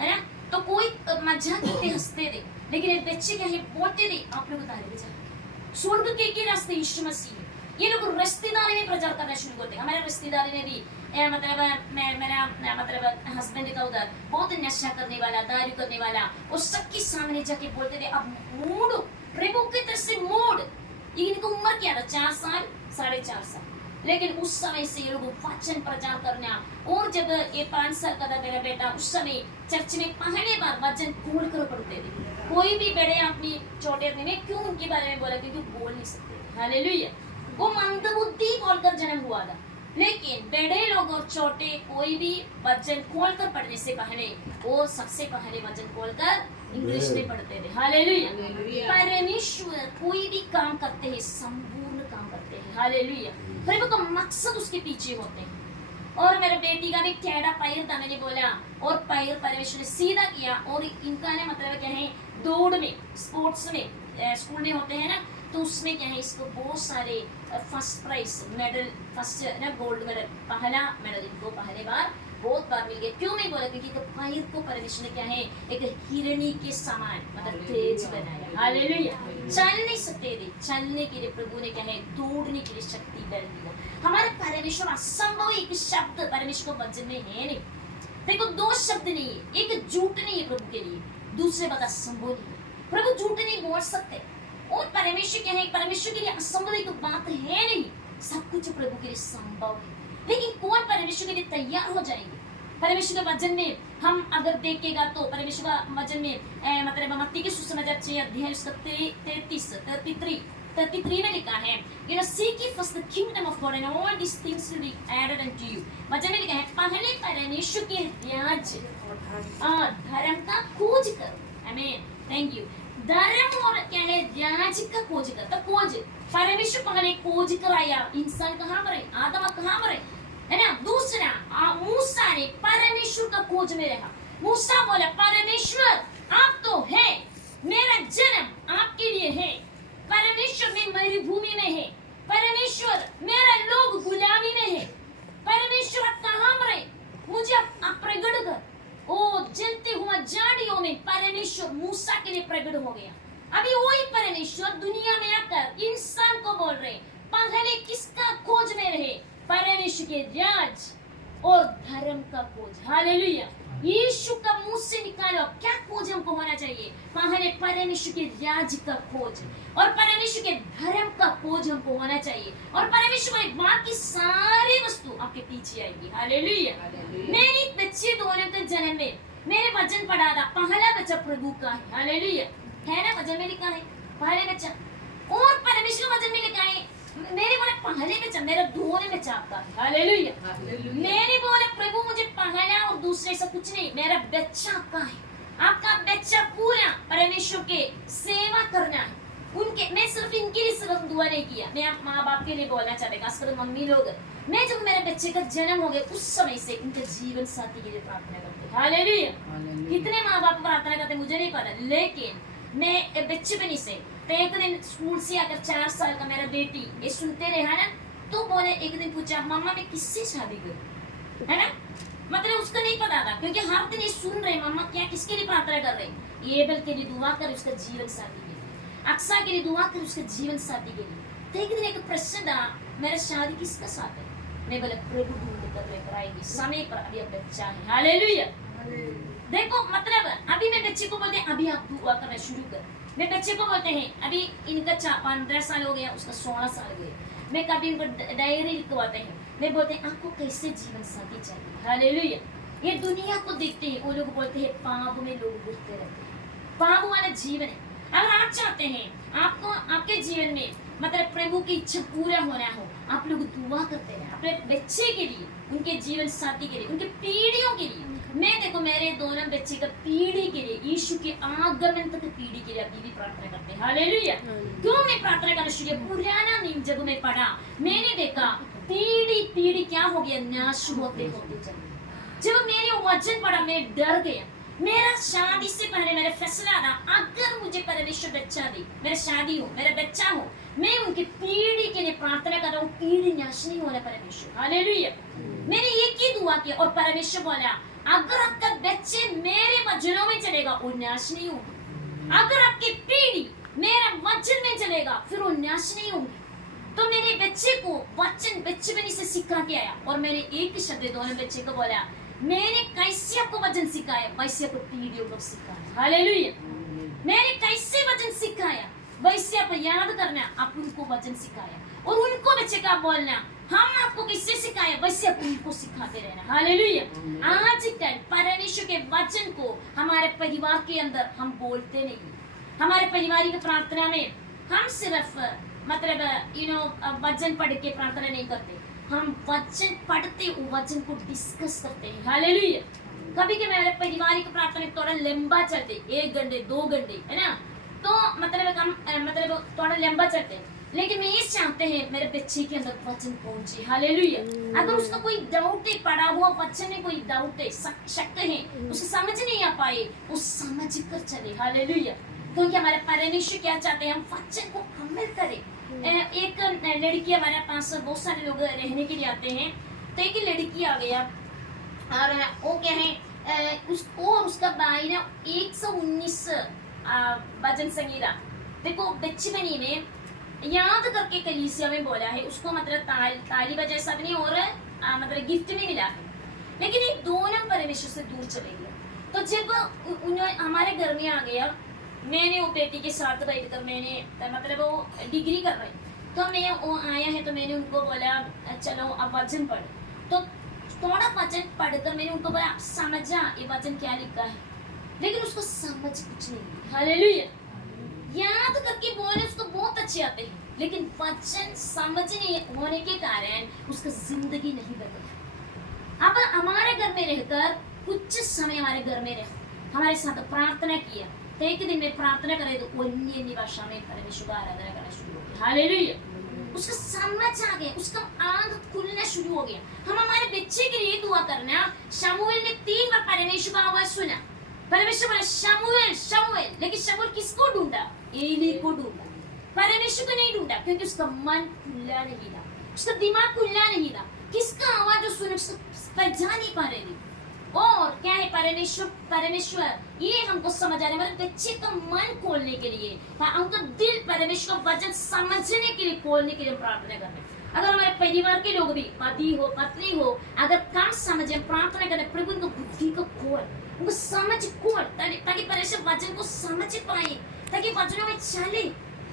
है ना। तो कोई मजाक करते हंसते थे, लेकिन ये बच्चे क्या है बोलते थे, आप लोग बता रहे स्वर्ग के रास्ते यीशु मसीह। ये लोग रिश्तेदारी में प्रचार करना शुरू करते हैं। हमारे रिश्तेदारी में भी मतलब मेरा मतलब हस्बैंड का उधर बहुत नशा करने वाला, दारू करने वाला, और सबके सामने जाके बोलते थे अब मोड़, प्रभु की तरफ से मोड़। इनकी उम्र क्या था, 4 साल 4.5 साल, लेकिन उस समय से ये लोग वचन प्रचार करना। और जब ये 5 साल का था मेरा बेटा, उस समय चर्च में पहली बार वचन खोल कर पढ़ते थे। कोई भी बड़े आदमी छोटे आदमी में क्यों उनके बारे में बोला, क्योंकि बोल नहीं सकते। हालेलुया। वो मंदबुद्धि बोलकर जन्म हुआ था, लेकिन बड़े लोग और छोटे कोई भी वचन खोलकर पढ़ने से पहले वो सबसे पहले वचन खोलकर इंग्लिश में पढ़ते थे। हालेलुया। परमेश्वर कोई भी काम करते हैं संपूर्ण काम करते हैं। हालेलुया। प्रभु का मकसद उसके पीछे होते हैं। और मेरे बेटी का भी टेढ़ा पैर था, मैंने बोला, और पैर परमेश्वर ने सीधा किया। और इनका ना मतलब क्या है, दौड़ में, स्पोर्ट्स में, स्कूल में होते हैं ना, तो उसमें क्या है, इसको बहुत सारे फर्स्ट प्राइज मेडल, फर्स्ट ना गोल्ड मेडल, पहला मेडल इनको पहले बार बहुत बार मिल गया। क्यों नहीं बोला? क्योंकि पैर को परमेश्वर ने क्या है, एक हिरणी के समान मतलब तेज बनाया। हालेलुया। चल नहीं सकते थे, चलने के लिए प्रभु ने क्या है, दौड़ने के लिए शक्ति डाल दी। हमारे परमेश्वर असंभव एक शब्द परमेश्वर को वचन में है नहीं। देखो, दो शब्द नहीं है, एक झूठ नहीं है प्रभु के लिए, दूसरे बात असंभव नहीं है। प्रभु झूठ नहीं बोल सकते। और परमेश्वर क्या है, परमेश्वर के लिए असंभव एक बात है नहीं, सब कुछ प्रभु के लिए संभव है। लेकिन कौन परमेश्वर के लिए तैयार हो जाएंगे? परमेश्वर के वचन में हम अगर देखेगा तो परमेश्वर का वचन में मतलब मत्ती के सुसमाचार 6 अध्याय उसका 33 में लिखा है, you know, seek ye first the kingdom of God and all these things will be added unto you। वचन में लिखा है, पहले परमेश्वर के राज्य धर्म का खोज करो। आमीन, थैंक यू। धर्म और क्या है, राज्य का खोज कर। तो खोज परमेश्वर पहले खोज कराया, इंसान कहाँ पर है, आदम कहाँ पर है ना। दूसरा मूसा ने परमेश्वर का खोज में रहा। मूसा बोला, परमेश्वर आप तो है, मेरा जन्म आपके लिए है, परमेश्वर में मेरी भूमि में है, परमेश्वर मेरा लोग गुलामी में है, परमेश्वर आप कहाँ पर है, मुझे आप प्रकट कर। ओ जलते हुआ झाड़ियों में परमेश्वर मूसा के लिए प्रकट हो गया। अभी वही परमेश्वर दुनिया में आकर इंसान को बोल रहे, पहले किसका खोज में रहे, परमेश्वर के राज और धर्म का खोज। हालेलुया। यीशु का मुंह से निकालो, क्या खोज हमको होना चाहिए? पहले परमेश्वर के राज का खोज और परमेश्वर के धर्म का खोज हमको होना चाहिए, और परमेश्वर की बाकी सारी वस्तु आपके पीछे आएगी। हालेलुया। मेरी बच्चे दोनों के जन्म में मेरे वचन पढ़ा था, पहला बच्चा प्रभु का है। हालेलुया, है ना, वचन में लिखा है पहले बच्चा। और परमेश्वर वचन में लिखा है, मेरे बोले पहले बच्चा, मेरा दोनों बच्चा आपका। हालेलुया। मैंने बोला प्रभु मुझे पहला और दूसरे से कुछ नहीं, मेरा बच्चा आपका है। आपका बच्चा पूरा परमेश्वर के सेवा करना है। उनके, मैं सिर्फ इनके लिए सिर्फ दुआ नहीं किया, मैं आप माँ बाप के लिए बोलना चाहते, खासकर मम्मी लोग। मैं जब मेरे बच्चे का जन्म हो गया उस समय से उनके जीवन साथी के लिए प्रार्थना करते। हालेलुया। कितने माँ बाप प्रार्थना करते मुझे नहीं पता, लेकिन मैं बचपन से तो एक दिन स्कूल से आकर 4 साल का मेरा बेटी ये सुनते रहा ना, तो बोले, एक दिन पूछा, मम्मा मैं किससे शादी करूं, है ना। मतलब उसको नहीं पता था, क्योंकि हर दिन ये सुन रहे, मम्मा क्या किसके लिए प्रार्थना कर रहे, एबेल के लिए दुआ कर उसका जीवन साथी के लिए, अक्सा के लिए दुआ कर उसका जीवन साथी के लिए। तो एक दिन एक प्रश्न था, मेरा शादी किसका साथ है? मैं बोला प्रभु ढूंढ कर लेकर आएगी, समय पर अभी अब बच्चा है। हालेलुया। देखो मतलब अभी मैं बच्चे को बोलते हैं अभी आप दुआ करना शुरू कर। मैं बच्चे को बोलते हैं अभी इनका 15 साल हो गया, उसका 16 साल हो गया, मैं कभी इनको डायरी लिखवाते हैं, मैं बोलते हैं आपको कैसे जीवन साथी चाहिए। हालेलुया। ये दुनिया को देखते हैं, वो लोग बोलते हैं पाप में लोग घुसते रहते हैं, पाप वाला जीवन है। अगर आप चाहते हैं आपको आपके जीवन में मतलब प्रभु की इच्छा पूरा होना हो, आप लोग दुआ करते हैं अपने बच्चे के लिए, उनके जीवन साथी के लिए, उनके पीढ़ियों के लिए। मैं देखो मेरे दोनों बच्चे का पीढ़ी के लिए, यीशु के आगमन तक पीढ़ी के लिए अभी भी प्रार्थना करते हैं। हालेलुया। क्यों मैं प्रार्थना करना शुरू किया? पुराना नियम जब मैं पढ़ा, मैंने देखा पीढ़ी क्या हो गया, नाश होते होते चले। जब मैंने वचन पढ़ा मैं डर गया। मेरा शादी से पहले मेरा फैसला था, अगर मुझे परमेश्वर बच्चा दे, मेरा शादी हो, मेरा बच्चा हो, मैं उनकी पीढ़ी के लिए प्रार्थना कर रहा हूँ, पीढ़ी नाश नहीं होना परमेश्वर। हालेलुया। मैंने एक ही दुआ किया और परमेश्वर बोला, अगर आपका बच्चे मेरे वचनों में चलेगा वो नाश नहीं होगा, अगर आपकी पीढ़ी मेरा वचन में चलेगा फिर वो नाश नहीं होगी। तो मेरे बच्चे को वचन बचपन से सिखा के आया, और मैंने एक शब्द दोनों बच्चे को बोला, मैंने कैसे आपको वचन सिखाया वैसे आपको पीढ़ियों को सिखाया। हालेलुया। मैंने कैसे वचन सिखाया वैसे आप याद करना, आप उनको वचन सिखाया, और उनको बच्चे का बोलना, हम आपको किससे सिखाया वैसे आप उनको सिखाते रहना। हालेलुया। आजकल परमेश्वर के वचन को हमारे परिवार के अंदर हम बोलते नहीं, हमारे परिवार की प्रार्थना में हम सिर्फ मतलब वचन पढ़ के प्रार्थना नहीं करते, हम वचन पढ़ते वचन को डिस्कस करते हैं। हालेलुया। कभी के मेरे परिवार की प्रार्थना थोड़ा लंबा चलते, 1 घंटे 2 घंटे, है ना, तो मतलब हम मतलब थोड़ा लंबा चलते, लेकिन मैं ये चाहते हैं मेरे बच्चे के अंदर वचन पहुंचे। हालेलुया। अगर उसका कोई डाउट है, पड़ा हुआ वचन में कोई डाउट है, शक है, उसे समझ नहीं आ पाए, वो समझ कर चले। हालेलुया। क्योंकि हमारे परमेश्वर क्या चाहते हैं, हम वचन को अमल करें। एक लड़की हमारे पास, बहुत सारे लोग रहने के लिए आते हैं, तो एक लड़की आ गया और वो क्या है, उसको और उसका भाई ना 119 भजन संगीता, देखो बचपनी में याद करके कलीसिया में बोला है उसको, मतलब ताली बजाए सबने और मतलब गिफ्ट में मिला है। लेकिन ये दोनों परमेश्वर से दूर चले गए। तो जब उन्हें हमारे घर में आ गया, मैंने वो बेटी के साथ बैठकर, मैंने मतलब वो डिग्री कर रही, तो मैं वो आया है तो मैंने उनको बोला चलो अब वचन पढ़। तो थोड़ा वचन पढ़कर मैंने उनको बोला आप समझा ये वचन क्या लिखा है, लेकिन उसको समझ कुछ नहीं। हालेलुया। याद करके बोले उसको बहुत अच्छे आते हैं, लेकिन वचन समझने होने के कारण उसका जिंदगी नहीं बदला। अब हमारे घर में रहकर कुछ समय हमारे घर में रह, हमारे साथ प्रार्थना किया, तो एक दिन में प्रार्थना करे तो अन्य भाषा में परमेश्वर का आराधना करना शुरू हो गया। हालेलुया। उसका समझ आ गया, उसका आंख खुलना शुरू हो गया। हम हमारे बच्चे के लिए दुआ करना। शमूएल ने 3 बार परमेश्वर का आवाज सुना, परमेश्वर बोला शमूएल शमूएल, लेकिन शमूएल किसको ढूंढा, एली को ढूंढा, परमेश्वर को नहीं ढूंढा, क्योंकि उसका मन खुला नहीं था, उसका दिमाग खुला नहीं था। किसका आवाज जो सुने उसको पहचान नहीं पा रही थी। और क्या है, परमेश्वर ये हमको समझ आ रहा है, मतलब बच्चे का मन खोलने के लिए, उनका दिल परमेश्वर का वचन समझने के लिए खोलने के लिए प्रार्थना कर रहे हैं। अगर हमारे परिवार के लोग भी, पति हो पत्नी हो, अगर काम समझे, प्रार्थना करें, प्रभु उनको बुद्धि को खोल, उनको समझ खोल, ताकि परमेश्वर वचन को समझ पाए, ताकि वचनों में चले।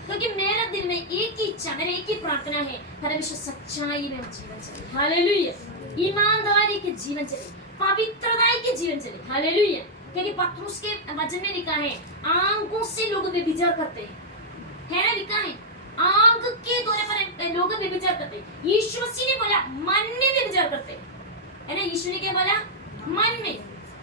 क्योंकि मेरा दिल में एक ही इच्छा, मेरा एक ही प्रार्थना है, परमेश्वर सच्चाई में जीवन चले। हालेलुया। ईमानदारी के जीवन चले, पवित्रता के जीवन चले। हालेलुया। क्योंकि पत्रुस के वचन में लिखा है आंखों से लोग व्यभिचार करते हैं, है ना, लिखा है आंख के द्वारा पर लोग व्यभिचार करते हैं। यीशु मसीह ने बोला मन में व्यभिचार करते हैं, है ना। यीशु ने क्या बोला, मन में।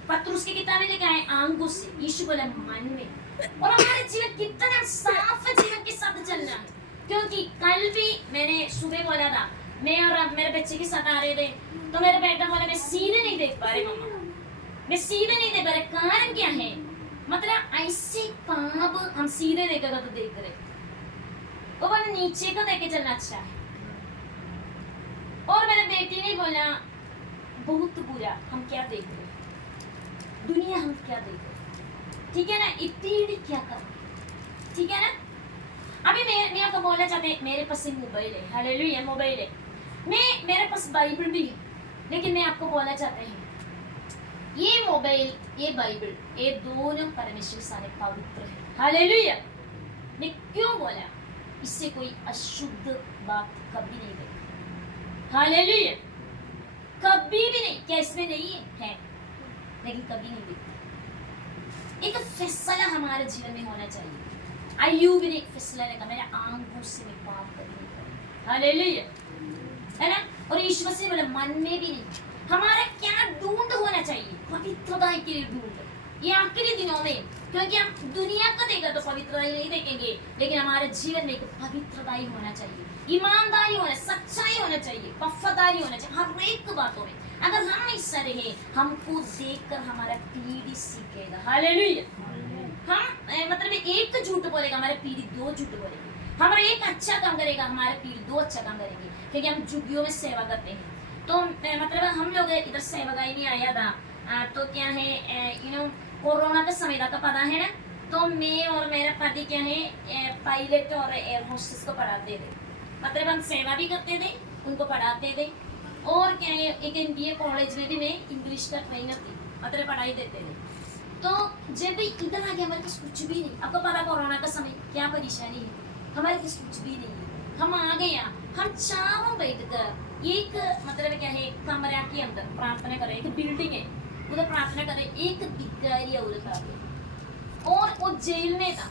पत्रुस की किताब में लिखा है आंखों से, यीशु बोला मन में। और हमारे जीवन कितना साफ जीवन के साथ चलना है। क्योंकि कल भी मैंने सुबह बोला था, मैं और मेरे बच्चे के साथ आ रहे थे, तो मेरा बेटा बोला मैं सीधे नहीं देख पा रही मम्मा, मैं सीधे नहीं देख पा रहे। कारण क्या है, मतलब ऐसे पाप हम सीधे देखेगा तो देख रहे, वो बोला नीचे को देखे चलना अच्छा है। और मेरे बेटी ने बोला बहुत बुरा, हम क्या देख रहे, दुनिया हम क्या देख रहे, ठीक है ना, इतनी क्या कर, ठीक है ना। अभी मैं आपको बोलना चाहते हैं, मेरे पास एक मोबाइल है, हालेलुया, मोबाइल है, मेरे पास बाइबल भी है, लेकिन मैं आपको बोलना चाहते हैं ये मोबाइल, ये बाइबल, ये दोनों परमेश्वर सारे पवित्र है। हालेलुया। मैं क्यों बोला, इससे कोई अशुद्ध बात कभी नहीं गई। हालेलुया। कभी भी नहीं, क्या इसमें नहीं है, लेकिन कभी नहीं दिखता। एक फैसला हमारे जीवन में होना चाहिए। अय्यूब ने फैसला लेकर मेरे आंखों से मैं पाप करने का, हालेलुया, है ना। और यीशु मसीह बोला मन में भी नहीं। हमारा क्या ढूंढ होना चाहिए, पवित्रता के लिए ढूंढ। ये आखिरी दिनों में, क्योंकि हम दुनिया को देखा तो पवित्रता ही नहीं देखेंगे, लेकिन हमारे जीवन में एक पवित्रता ही होना चाहिए, ईमानदारी होना, सच्चाई होना चाहिए, वफादारी होना चाहिए हर एक बातों में। अगर हम ऐसा रहे, हमको देखकर हमारा पीढ़ी सीखेगा। हालेलुया। हम मतलब एक झूठ बोलेगा, हमारे पीढ़ी 2 झूठ बोलेगी। हमारा एक अच्छा काम करेगा, हमारे पीढ़ी 2 अच्छा काम करेंगे, क्योंकि हम जुगियों में सेवा करते हैं। तो मतलब हम लोग इधर सेवागाई में आया था, तो क्या है कोरोना का समय का पता है ना, तो मैं और मेरा पति क्या है पायलट और एयर होस्टेस को पढ़ाते थे। मतलब हम सेवा भी करते थे, उनको पढ़ाते थे, और क्या है एक MBA कॉलेज में भी मैं इंग्लिश का ट्रेनर थी, मतलब पढ़ाई देते थे। तो जब इधर आ गया, हमारे पास कुछ भी नहीं। आपको पता कोरोना का समय क्या परेशानी है, हमारे पास कुछ भी नहीं है। हम आ गया, हम चारों बैठकर एक मतलब क्या है कमरा के अंदर प्रार्थना करें, एक बिल्डिंग है उधर प्रार्थना करें। एक भिखारी औरत आ गई, और वो जेल में था,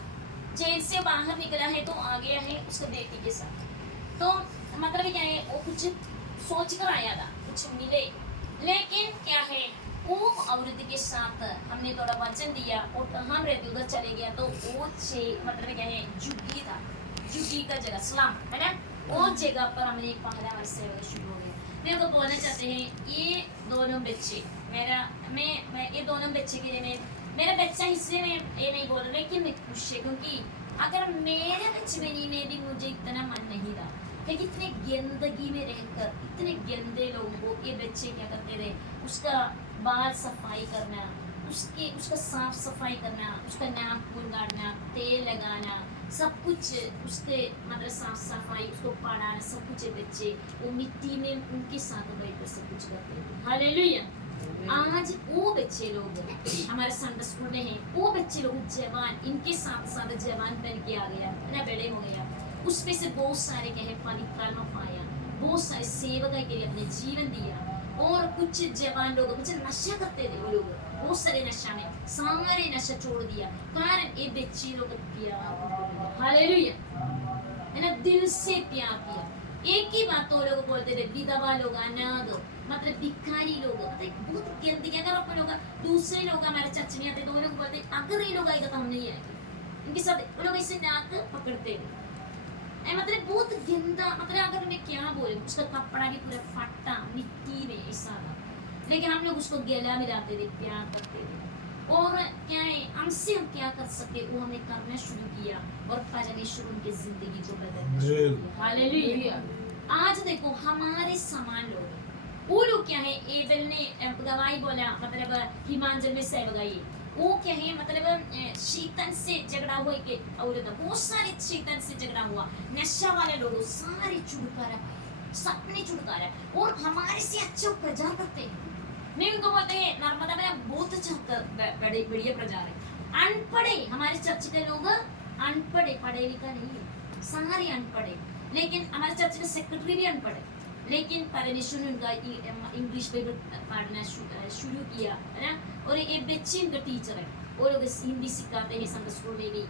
जेल से बाहर निकला है तो आ गया है उसके बेटी के साथ। तो मतलब क्या है, वो कुछ सोच कर आया था, कुछ मिले, लेकिन क्या है वो औरत के साथ हमने थोड़ा वचन दिया, और हम रहते उधर चले गया, तो वो मतलब क्या है जुगी था, झुग्गी का जगह स्लम है ना, वो जगह पर हमने पहला हमारी सेवा शुरू हो गई। मेरे को बोलना चाहते हैं ये दोनों बच्चे मैं ये दोनों बच्चे के लिए मेरा बच्चा हिस्से में ये नहीं बोल रहा, लेकिन मैं खुश है क्योंकि अगर मेरे बचपन में भी मुझे इतना मन नहीं था कि इतने गंदगी में रहकर इतने गंदे लोगों को ये बच्चे क्या करते थे, उसका बाल सफाई करना, उसका साफ सफाई करना, उसका नाखून काटना, तेल लगाना, सब कुछ उसके मतलब साफ सफाई, उसको पढ़ाना, सब कुछ ये बच्चे वो मिट्टी में उनके साथ बैठकर सब कुछ करते थे। हालेलुया। आज वो बच्चे लोग हमारे संडे स्कूल में हैं, वो बच्चे लोग जवान, इनके साथ साथ जवान बन के आ गया ना, बड़े हो गया, उस पे से बहुत सारे कहे पवित्र पाया, बहुत सारे सेवक के लिए अपने जीवन दिया। और कुछ जवान लोग मुझे नशा करते थे, वो लोग बहुत सारे नशा में सारे नशा छोड़ दिया, कारण ये बच्चे लोग प्यार, हालेलुया, है ना, दिल से प्यार किया। एक ही बात वो लोग बोलते थे, विधवा लोग, अनाथ, मतलब भिखारी लोग, मतलब बहुत गंदगी। अगर अपन लोग दूसरे लोग हमारे चर्च में आते तो वो लोग बोलते अगर ये लोग आएगा तो हम नहीं आएंगे, उनके साथ वो लोग ऐसे नाक पकड़ते थे, मतलब बहुत गंदा, मतलब अगर मैं क्या बोलूं, उसका कपड़ा भी पूरा फटा मिट्टी में ऐसा था, लेकिन हम लोग उसको गला मिलाते थे, प्यार करते थे। और क्या है, हमसे हम क्या कर सकते वो हमने करना शुरू किया और परमेश्वर उनकी जिंदगी को बदलना शुरू किया। हालेलुया। आज देखो हमारे समान लोग, वो लोग क्या है, एबल ने गवाही बोला, मतलब हिमांचल में सेवगाई, वो क्या है, मतलब शैतान से झगड़ा हुआ के औरत, बहुत सारे शैतान से झगड़ा हुआ, नशा वाले लोग सारे छुटकारा पाए, सबने छुटकारा, और हमारे से अच्छा प्रचार करते हैं। मैं उनको बोलते हैं नर्मदा में बहुत अच्छा बड़े बढ़िया प्रचार है। अनपढ़े हमारे चर्च के लोग अनपढ़े, पढ़े लिखा नहीं है, सारे अनपढ़े, लेकिन हमारे चर्च का सेक्रेटरी भी अनपढ़ है, लेकिन परमेश्वर ने उनका इंग्लिश बाइबल पढ़ना शुरू किया, है ना, और ये बच्चे इनका टीचर है, वो लोग हिंदी सिखाते हैं संडे स्कूल में भी,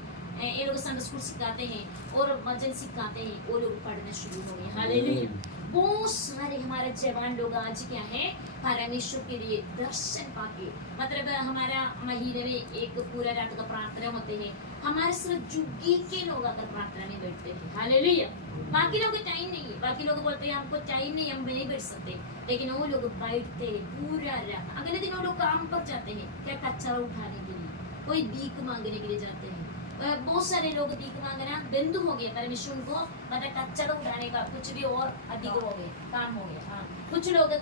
ये लोग संडे स्कूल सिखाते हैं और भजन सिखाते हैं, वो लोग पढ़ना शुरू हो गए। हालेलुया। बहुत सारे हमारे जवान लोग आज क्या है, परमेश्वर के लिए दर्शन पाके, मतलब हमारा महीने में एक पूरा रात का प्रार्थना होते हैं, हमारे सिर्फ जुग्गी के लोग आकर प्रार्थना में बैठते हैं। हालेलुया। बाकी लोग टाइम नहीं है, बाकी लोग बोलते हैं हमको टाइम नहीं, हम नहीं बैठ सकते, लेकिन वो लोग बैठते हैं पूरा रात। अगले दिन वो लोग काम पर जाते हैं, क्या कचरा उठाने के लिए, कोई भीख मांगने के लिए जाते हैं। बहुत सारे लोग भीख मांगना बंद हो गया, परमेश्वर को मतलब कचरा उठाने का कुछ भी और अधिक हो गए, काम हो गया। हाँ, कुछ लोग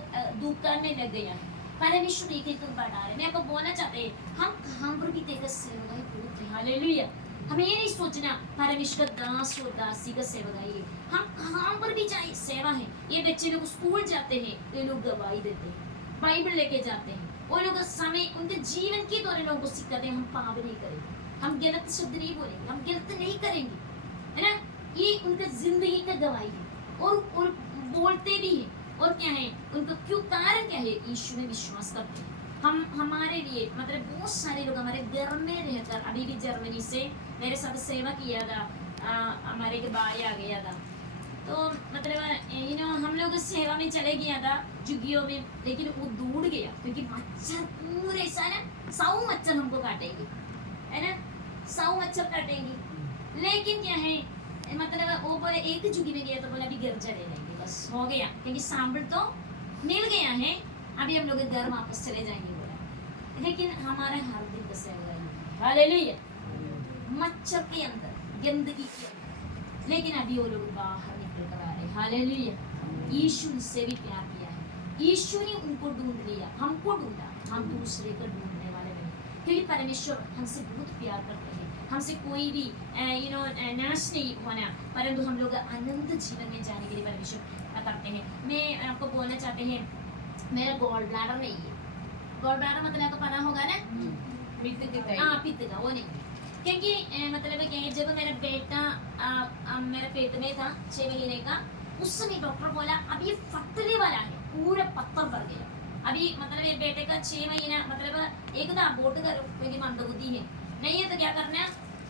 दुकान में लग गया, परमेश्वर एक एक बढ़ा रहे। मैं आपको बोलना चाहते हैं हम कहाँ पर भी तेरे सेवगाई पूरी। हालेलुया। हमें ये नहीं सोचना परमेश्वर दास और दासी का सेवगाई है, हम कहाँ पर भी जाए सेवा है। ये बच्चे लोग स्कूल जाते हैं, ये लोग गवाही देते हैं, बाइबल लेके जाते हैं, वो लोग समय उनके जीवन के दौरान लोगों को सिखाते हैं, हम पाप नहीं करेंगे, हम गलत शब्द नहीं बोलेंगे, हम गलत नहीं करेंगे, है ना, ये उनका जिंदगी का गवाही है। और बोलते भी हैं, और क्या है उनका क्यों कारण क्या है, यीशु में विश्वास करते हैं। हम हमारे लिए मतलब बहुत सारे लोग हमारे घर में रहकर, अभी भी जर्मनी से मेरे साथ सेवा किया था, हमारे के भाई आ गया था, तो मतलब हम लोग सेवा में चले गया था जुगियों में, लेकिन वो दूर गया क्योंकि मच्छर पूरे ऐसा ना 100 मच्छर हमको काटेंगे, है ना, 100 मच्छर काटेंगे। लेकिन क्या है, मतलब वो बोले एक जुगी में गया तो बोला अभी घर चले जाएंगे, बस हो गया, क्योंकि सांभर तो मिल गया है, अभी हम लोग घर वापस चले जाएंगे बोला। लेकिन हमारा हर दिन बस हालेलुया, मच्छर के अंदर, गंदगी के अंदर, लेकिन अभी वो लोग बाहर निकल कर आ रहे। हालेलुया। यीशु से भी प्यार किया है, यीशु ने उनको ढूंढ लिया, हमको ढूंढा, हम दूसरे को ढूंढने वाले नहीं, क्योंकि परमेश्वर हमसे बहुत प्यार करते हैं, हमसे कोई भी नाश नहीं होना, परंतु हम लोग आनंद जीवन में जाने के लिए परमेश्वर करते हैं। मैं आपको बोलना चाहते हैं, मेरा गॉल ब्लैडर नहीं है, गॉल ब्लैडर मतलब आपको पता होगा ना, पित्त का, वो नहीं, क्योंकि मतलब क्या है, जब मेरा बेटा मेरे पेट में था 6 महीने का, उस समय डॉक्टर बोला अब ये फटने वाला है, पूरा पत्थर भर गया। अभी मतलब ये बेटे का 6 महीना, मतलब एक तो अबॉर्ट करो क्योंकि मंदबुद्धि है, नहीं है तो क्या करना,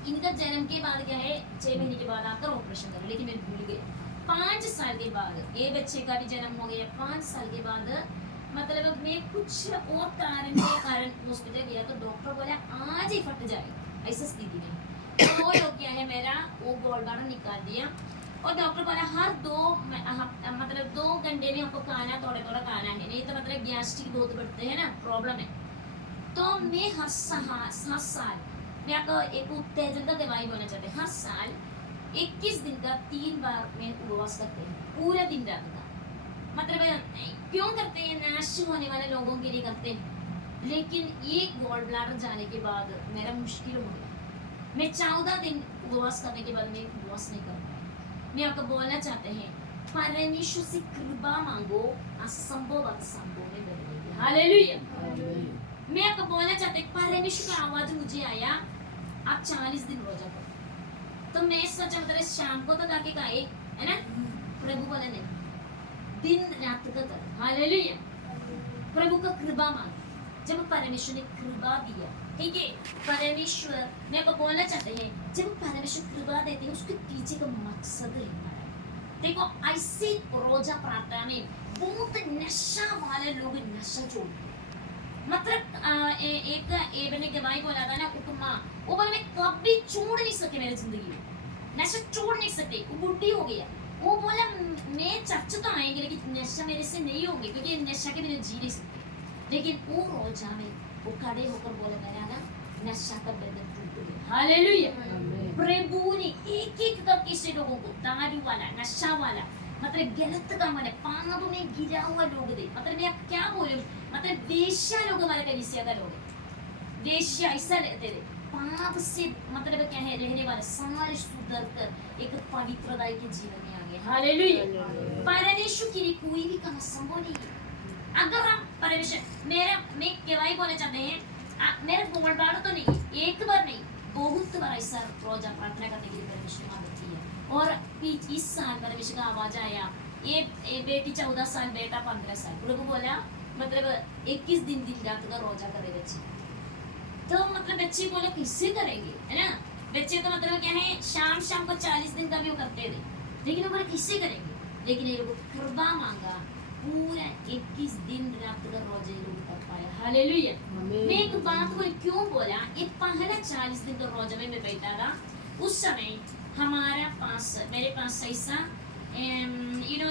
इनका जन्म के बाद क्या है 6 महीने के बाद आकर ऑपरेशन करो, लेकिन मैं भूल गया। 5 साल के बाद ये बच्चे का भी जन्म हो गया, 5 साल के बाद मतलब मैं कुछ और कारण के कारण हॉस्पिटल गया तो डॉक्टर बोला आज ही फट जाएगा, ऐसा स्थिति में। और वो हो गया है मेरा वो गोल्ड बार निकाल दिया और डॉक्टर बोला हर मतलब 2 घंटे में हमको खाना थोड़ा थोड़ा खाना है, नहीं तो मतलब गैस्ट्रिक बहुत बढ़ते हैं ना, प्रॉब्लम है। तो मैं हर साल मैं आपको एक उत्तेजन का दवाई बोलना चाहते हैं, हर साल 21 दिन का 3 बार मैं उपवास करते हैं, पूरा दिन रात का। मतलब क्यों करते हैं? नाश होने वाले लोगों के लिए करते हैं। लेकिन ये गोल्ड ब्लैडर जाने के बाद मेरा मुश्किल हो गया, मैं 14 दिन उपवास करने के बाद मैं उपवास नहीं कर पाया। मैं आपको बोलना चाहते हैं परमेश्वर से कृपा मांगो, असंभव संभव में बदलेगी। हालेलुया। मैं आपको बोलना चाहते हैं परमेश्वर का आवाज मुझे आया आप 40 दिन रोजा करो। तो मैं सोचा मतलब शाम को तो जाके खाए है ना, प्रभु बोला नहीं, दिन रात का कर। हालेलुया। प्रभु का कृपा मांग। जब परमेश्वर ने कृपा दिया, ठीक है, परमेश्वर मैं आपको बोलना चाहते हैं जब परमेश्वर कृपा देते हैं उसके पीछे का मकसद रहता है। देखो ऐसे रोजा प्रार्थना में बहुत नशा वाले लोग नशा छोड़ते हैं। मतलब एक मैंने गवाही बोला था ना उपमा, वो बोला मैं कभी छोड़ नहीं सके मेरी जिंदगी में, नशा छोड़ नहीं सकते, वो बुढ़ी हो गया। वो बोला मैं चर्च तो आएंगे लेकिन नशा मेरे से नहीं होंगे क्योंकि नशा के बिना जी नहीं सकते। लेकिन वो रोजा में वो खड़े होकर बोला मेरा ना नशा का बंधन टूट गया। हालेलुया। प्रभु ने एक एक करके से लोगों को, दारू वाला, नशा वाला, मतलब गलत काम वाला, पाप में गिरा हुआ लोग दे, मतलब मैं क्या बोलूं, मतलब वेश्या लोग हमारे कलीसिया का लोग है, वेश्या ऐसा रहते थे, पाप से मतलब क्या है रहने वाले सारे सुधर कर एक पवित्रता के जीवन में आ गए। हालेलुया। परमेश्वर के लिए कोई भी काम संभव नहीं है। अगर हम परमेश्वर मैं गवाही बोलना चाहते हैं मेरा गोल्ड बार तो नहीं, एक बार नहीं, बहुत बार ऐसा रोजा प्रार्थना करने के लिए परमेश्वर ने मदद की है। और इस साल परमेश्वर का आवाज आया, ये बेटी 14 साल, बेटा 15 साल, प्रभु बोला मतलब 21 दिन रात का रोजा करे बच्चे। तो मतलब बच्चे बोले किससे करेंगे, है ना, बच्चे तो मतलब क्या है शाम को 40 दिन का भी वो करते थे, लेकिन वो बोले किससे करेंगे। लेकिन ये लोग कृपा मांगा, पूरा 21 दिन रात का रोजा ये लोग कर पाया। हालेलुया। मैं एक बात को क्यों बोला, ये पहला 40 दिन का रोजा में मैं बैठा था, उस समय हमारा पास मेरे पास ऐसा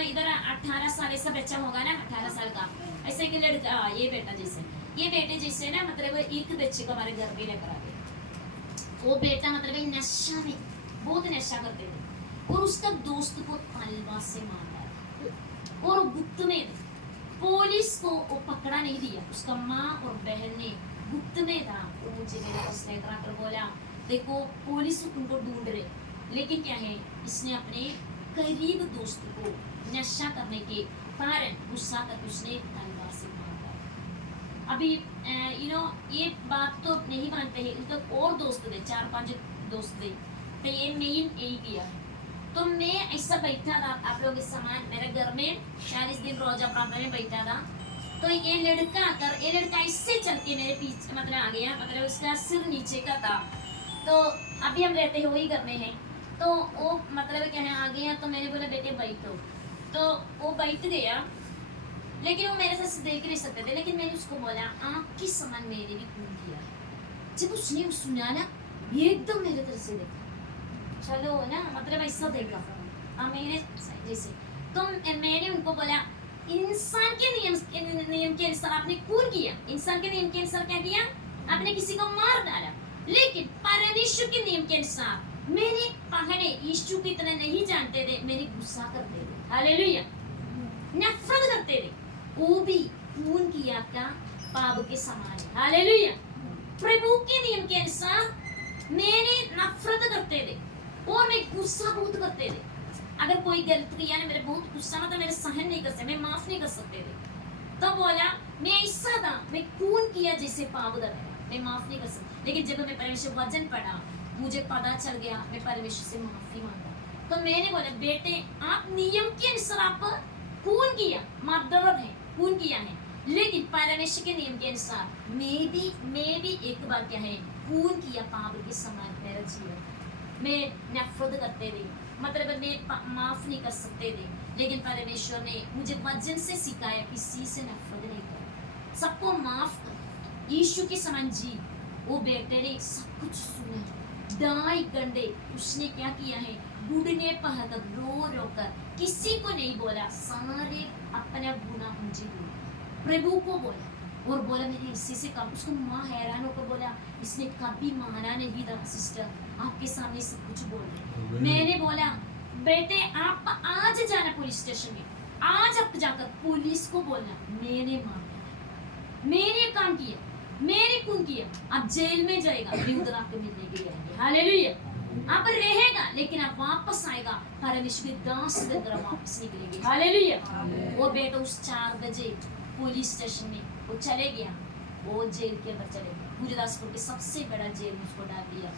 इधर 18 साल ऐसा बच्चा होगा ना, 18 साल का ऐसे कि लड़का, ये बेटे जैसे ना, मतलब एक बच्चे को हमारे घर में लेकर आ गए। वो बेटा मतलब नशा में बहुत नशा करते थे और उसका दोस्त को तलवार से मारा और गुप्त में पुलिस को वो पकड़ा नहीं दिया, उसका माँ और बहन ने गुप्त में था। वो मुझे मेरे पास लेकर आकर बोला देखो पुलिस उनको ढूंढ रहे, लेकिन क्या है इसने अपने करीब दोस्त को नशा करने के कारण गुस्सा कर उसने तलवार से मारा। अभी ये बात तो नहीं मानते हैं, उनका और दोस्त थे, 4-5 दोस्त थे, तो ये मेन यही किया। तो मैं ऐसा बैठा था आप लोगों के समान, मेरे घर में 40 दिन रोजा प्रार्थना में बैठा था। तो ये लड़का इससे चल के मेरे पीछे मतलब आ गया, मतलब उसका सिर नीचे का था। तो अभी हम रहते हैं वही घर में है, तो वो मतलब क्या है आ गया। तो मैंने बोला बेटे बैठो, तो वो बैठ गया, लेकिन वो मेरे से देख नहीं सकते थे। लेकिन मैंने उसको बोला आपके समान मैंने भी खून किया है। जब उसने सुना ना एकदम मेरे तरफ से देखा, चलो ना मतलब ऐसा देखा मेरे जैसे। तो मैंने उनको बोला इंसान के नियम के अनुसार आपने खून किया, इंसान के नियम के अनुसार क्या किया, आपने किसी को मार डाला, लेकिन परमेश्वर के नियम के अनुसार मेरे पहले यीशु की तरह नहीं जानते थे, मेरे गुस्सा करते थे। हालेलुया। नफरत करते थे, वो भी खून किया का पाप के समान है। हालेलुया। प्रभु के नियम के अनुसार मेरे नफरत करते थे और मैं गुस्सा बहुत करते थे। अगर कोई गलत किया ना मेरे बहुत गुस्सा, मतलब मेरे सहन नहीं कर सकते, मैं माफ नहीं कर सकते थे। तो बोला मैं ऐसा था, मैं खून किया जैसे पाप था, मैं माफ नहीं कर सकती। लेकिन जब मैं परमेश्वर वचन पढ़ा मुझे पता चल गया, मैं परमेश्वर से माफी मांगा। तो मैंने बोला बेटे आप नियम के अनुसार आप खून किया, मर्डर है, खून किया है, लेकिन परमेश्वर के नियम के अनुसार मैं भी एक बार क्या है खून किया पाप के समान मेरा जीवन। मैं नफरत करते थे, मतलब मैं माफ नहीं कर सकते थे, लेकिन परमेश्वर ने मुझे वचन से सिखाया किसी से नफरत नहीं कर, सबको माफ कर, यीशु के समान जी। वो बेटे ने सब कुछ सुना, 2.5 घंटे उसने क्या किया है, घुटने पर रो रो कर, किसी को नहीं बोला, सारे अपना गुनाह मुझे बोला, प्रभु को बोला और बोला मैंने इसी से काम। उसको माँ हैरान होकर बोला इसने कभी माना नहीं था सिस्टर, आपके सामने सब कुछ बोल रहे। मैंने बोला बेटे आप आज जाना पुलिस स्टेशन में, आज आप जाकर पुलिस को बोलना मैंने माना, मैंने काम किया, मैंने खून किया, आप जेल में जाएगा, मैं उधर आपको मिलने के लिए आएंगे। हालेलुया। आप रहेगा लेकिन आप वापस आएगा, परमेश्वर के दास की तरह वापस निकलेंगे। हालेलुया। वो बेटा उस 4 बजे पुलिस स्टेशन में वो चले गया, वो जेल के अंदर चले गया, गुरदासपुर के सबसे बड़ा जेल में उसको डाल दिया।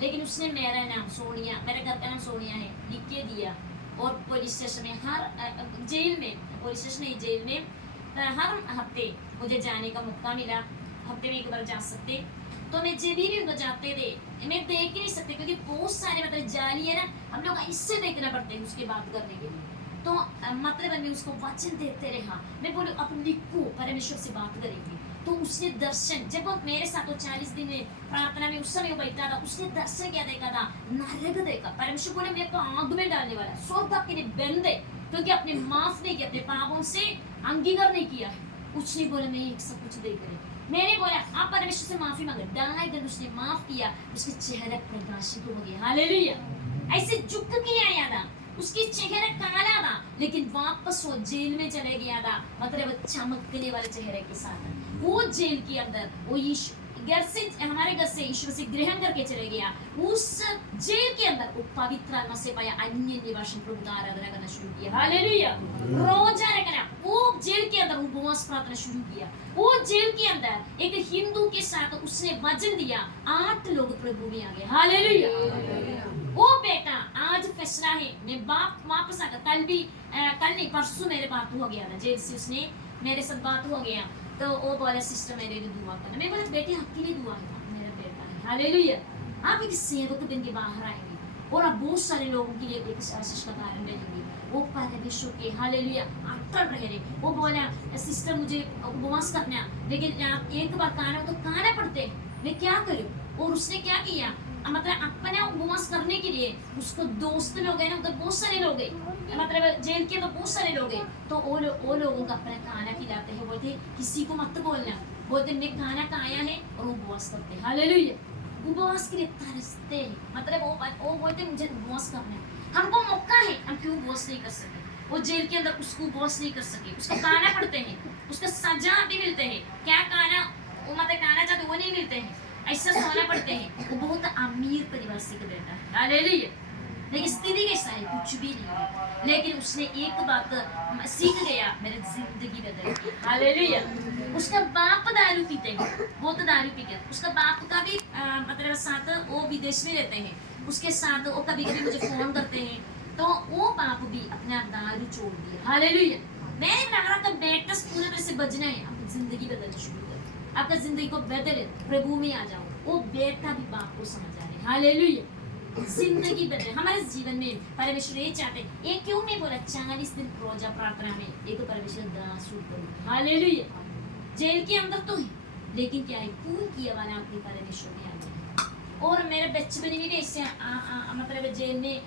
लेकिन उसने मेरा नाम सोनिया, मेरे घर का नाम सोनिया है, लिख के दिया। और पुलिस स्टेशन में हर जेल में, पुलिस स्टेशन नहीं जेल में हर हफ्ते मुझे जाने का मौका मिला, हफ्ते में 1 बार जा सकते। तो मैं जब भी उनको जाते थे मैं देख ही नहीं सकते, क्योंकि बहुत सारे मतलब जाली है ना, हम लोग इससे देखना पड़ते हैं उसके बात करने के लिए। तो मतलब मैं उसको वचन देते रहा, मैं बोलूँ अब लिखो परमेश्वर से बात करेंगे। तो उसने दर्शन, जब वो मेरे साथ 40 दिन में प्रार्थना में उस समय वो बैठा था, उसने दर्शन क्या देखा था, नरक देखा। परमेश्वर बोले मेरे को आग में डालने वाला, स्वर्ग आपके लिए बंद है, क्योंकि अपने माफ नहीं किया, अपने पापों से अंगीकार नहीं किया है। उसने बोला मैं एक सब कुछ देख रही। मैंने बोला आप परमेश्वर से माफी मांगे, 2.5 घंटे उसने माफ किया, उसके चेहरे प्रकाशित हो गया। हालेलुया। ऐसे झुक के आया था, उसकी चेहरा काला था, लेकिन वापस वो जेल में चले गया था, मतलब चमकने वाले चेहरे के साथ। वो जेल के अंदर वो घर से, हमारे घर से ईश्वर से ग्रहण करके चले गया। उस जेल के अंदर वो पवित्र आत्मा से पाया, अन्य निवासन प्रभु का आराधना करना शुरू किया। हालेलुया। रोजा रखना, वो जेल के अंदर उपवास प्रार्थना शुरू किया। वो जेल के अंदर एक हिंदू के साथ उसने वचन दिया, 8 लोग प्रभु में आ गए। हालेलुया। वो बेटा आज फैसला है, मैं वापस आकर कल नहीं परसों मेरे बात हो गया था जेल से, उसने मेरे साथ बात हो गया। तो वो बोला सिस्टर मेरे लिए दुआ करना। मैं बोला बेटे आपके लिए दुआ है, मेरा बेटा है। हालेलुया। आप एक सेवक बन के बाहर आएंगे और आप बहुत सारे लोगों के लिए एक आशीष का कारण बनेंगे। वो परमेश्वर के हालेलुया अटल रहे। वो बोला सिस्टर मुझे उपवास करना, लेकिन एक बार खाना तो खाना पड़ते, मैं क्या करूं। और उसने क्या किया, मतलब अपने उपवास करने के लिए उसको दोस्त लोग हैं ना, उधर बहुत सारे लोग हैं, मतलब जेल के तो बहुत सारे लोग हैं, तो वो लोगों को अपना खाना खिलाते हैं। बोलते किसी को मत बोलना, बोलते मैं खाना खाया है, और उपवास करते हैं। हालेलुया। उपवास के लिए तरसते हैं, मतलब वो बोलते मुझे उपवास करना है, हमको मौका है, हम क्यों उपवास नहीं कर सकते। वो जेल के अंदर उसको उपवास नहीं कर सके, उसको खाना पड़ते हैं, उसका सजा भी मिलते हैं, क्या खाना वो मतलब खाना चाहते वो नहीं मिलते हैं, ऐसा सोना पड़ते हैं। वो बहुत अमीर परिवार से बेटा है। हालेलुया। लेकिन स्थिति कैसा है, कुछ भी नहीं है, लेकिन उसने एक बात सीख गया, मेरी जिंदगी बदल गई। हालेलुया। उसका बाप दारू पीते हैं, वो तो दारू पीते हैं, उसका बाप का भी मतलब साथ वो विदेश में रहते हैं, उसके साथ वो कभी कभी मुझे फोन करते हैं, तो वो बाप भी अपना दारू छोड़ दिया। हालेलुया। मैंने कहा का बेटा पूरे तरह से बजना है, आपकी जिंदगी बदलना शुरू कर, आपका जिंदगी को बदले, प्रभु में आ जाओ। वो बेटा भी बाप को समझ आ रहे। हालेलुया। जिंदगी बदले हमारे जीवन में परमेश्वर ये चाहते हैं। ये क्यों नहीं बोला 40 दिन रोजा प्रार्थना में एक परमेश्वर दास करो। हालेलुया। जेल के अंदर तो है, लेकिन क्या है, खून किया वाला आपके परमेश्वर में आ जाए। और मेरे बचपन में भी ऐसे मतलब जेल में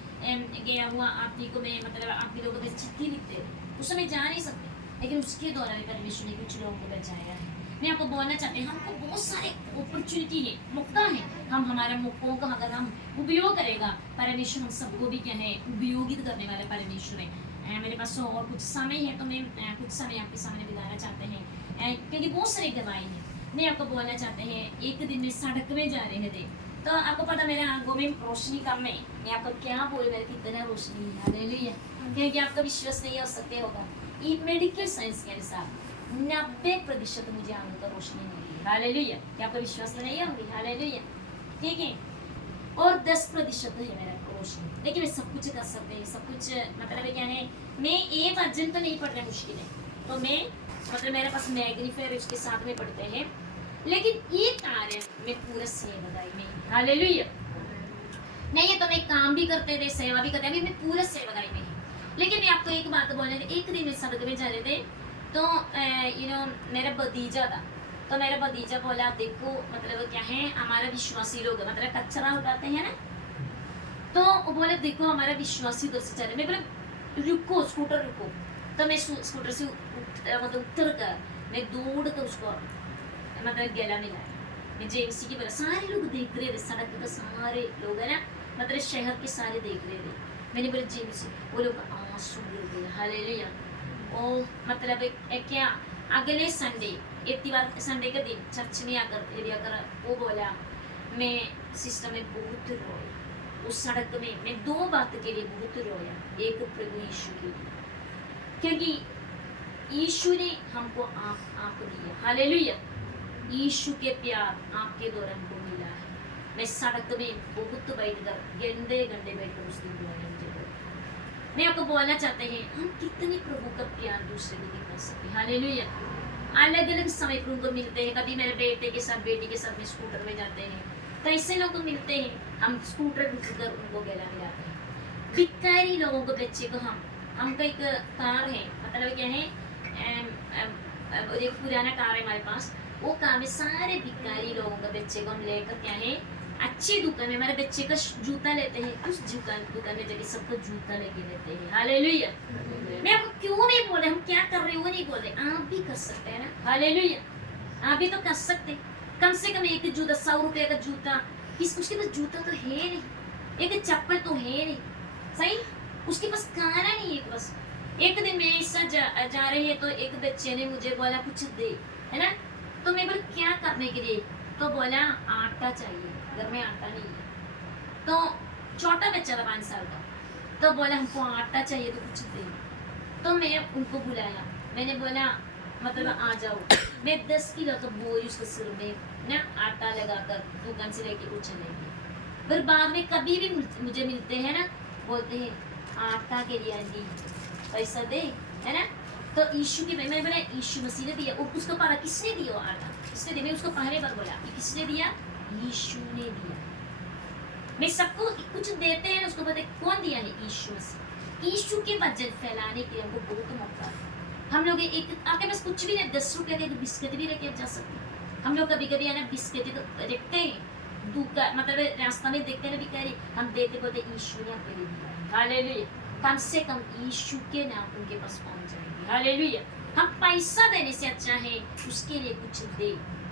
गया हुआ आप को मैं मतलब आपके लोगों को चिट्ठी लिखते, उस समय जा नहीं सकते, लेकिन उसके दौरान परमेश्वर ने कुछ लोगों को बचाया है। मैं आपको बोलना चाहती हूँ, हमको बहुत सारे अपॉर्चुनिटी है, मौका है, हम हमारे मौकों का अगर हम उपयोग करेगा, परमेश्वर हम सबको भी क्या है उपयोगित करने वाले परमेश्वर है। मेरे पास और कुछ समय है, तो मैं कुछ समय आपके सामने बिताना चाहते हैं, क्योंकि बहुत सारे गवाही हैं। मैं आपको बोलना चाहते हैं, एक दिन में सड़क में जा रहे थे, तो आपको पता मेरे आंखों में रोशनी कम है, मैं आपको क्या बोलूं, मेरे कितना रोशनी है। हालेलुया। क्योंकि आपका विश्वास नहीं हो सकते होगा, ये मेडिकल साइंस के अनुसार 90% मुझे आंखों का रोशनी मिली है। हालेलुया। क्या आपका विश्वास तो नहीं होगी। हालेलुया। ठीक है। और 10% है मेरा रोशनी, लेकिन मैं सब कुछ कर सकते हैं, सब कुछ मतलब क्या है, मैं एक अध्ययन तो नहीं पढ़ रहा मुश्किल है, तो मैं मतलब मेरे पास मैग्नीफायर उसके साथ में पढ़ते हैं, लेकिन ये कार्य मैं पूरा सेवकाई में। हालेलुया। नहीं है तो मैं काम भी करते थे, सेवा भी करते, अभी मैं पूरा सेवकाई में ही। लेकिन मैं आपको एक बात बोलने, एक दिन में सड़क में जा रहे थे, तो मेरा भतीजा था, तो मेरा भतीजा बोला देखो मतलब क्या है हमारा विश्वासी लोग मतलब कचरा उठाते हैं ना, तो वो बोले देखो हमारा विश्वासी उधर से चले। मैं बोले रुको स्कूटर रुको। तो मैं स्कूटर से मतलब उतर कर मैं दौड़ कर उसको मतलब गला मिलाया। मैं जेमसी की बोला सारे लोग देख रहे थे, सड़क पर सारे लोग है ना मतलब शहर के सारे देख रहे थे। मैंने बोला जेमसी, वो लोग आंसू गिर गए हालेलुया। ओ मतलब क्या अगले संडे इतवार संडे के दिन चर्च में आकर वो बोला मैं सिस्टम में बहुत रोया उस सड़क में। मैं दो बात के लिए बहुत रोया, एक प्रभु यीशु के लिए क्योंकि यीशु ने हमको आँख दिया हालेलुया। यीशु के प्यार आपके द्वारा हमको मिला है। मैं सड़क में बहुत बैठकर घंटे घंटे बैठकर उस दिन रोया। मैं आपको बोलना चाहते हैं हम कितने प्रभु का प्यार दूसरे को दिखा सकते हालेलुया। अलग अलग समय पर उनको मिलते हैं, कभी मेरे बेटे के साथ बेटी के साथ में स्कूटर में जाते हैं, कैसे लोग को मिलते हैं, हम स्कूटर रुककर उनको गला मिलाते हैं। भिखारी लोगों को बच्चे को हमका एक कार है मतलब क्या है एक पुराना कार है हमारे पास, वो कार में सारे भिखारी लोगों का बच्चे को हम लेकर क्या है अच्छी दुकान में हमारे बच्चे का जूता लेते हैं, उस दुकान में जाके सबको जूता लेके देते हैं हालेलुया। मैं आपको क्यों नहीं बोल रहे हम क्या कर रहे हैं वो नहीं बोल रहे, आप भी कर सकते हैं ना हालेलुया। आप भी तो कर सकते, कम से कम एक जूता 100 रुपए का जूता, उसके पास जूता तो है नहीं, एक चप्पल तो है नहीं सही, उसके पास खाना नहीं है बस। एक दिन मैं ऐसा जा रही है तो एक बच्चे ने मुझे बोला कुछ दे है ना, तो मैं बोला क्या करने के लिए, तो बोला आटा चाहिए, घर में आटा नहीं है। तो छोटा बच्चा था 5 साल का, तो बोला हमको आटा चाहिए तो कुछ दे। तो मैं उनको बुलाया, मैंने बोला मतलब आ जाओ। मैं 10 किलो का बोरी उसके सिर में ना आटा लगाकर दुकान से लेके वो चले गए। फिर बाद में कभी भी मुझे मिलते हैं ना बोलते हैं आटा के लिए आंटी पैसा दे है ना। तो यीशु की मैंने बोला यीशु मसीह ने दिया, और उसको पता किसने दिया वो आटा, किसने दिया। मैं उसको पहले बार बोला कि किसने दिया, यीशु ने दिया। मैं सबको कुछ देते हैं उसको पता कौन दिया है, यीशु मसीह। यीशु के वचन फैलाने के लिए हमको बहुत मौका है। हम लोग एक आपके पास कुछ भी नहीं, 10 रुपए के बिस्किट भी लेके जा सकते हैं। हम लोग कभी कभी है ना बिस्किट तो देखते हैं दुकान मतलब रास्ता में देखते हैं ना भिखारी, हम देते बोलते यीशु ने आपके लिए दिया हालेलुया। कम से कम यीशु के नाम उनके पास पहुंच जाएंगे हालेलुया। हम पैसा देने से अच्छा है उसके लिए कुछ दे,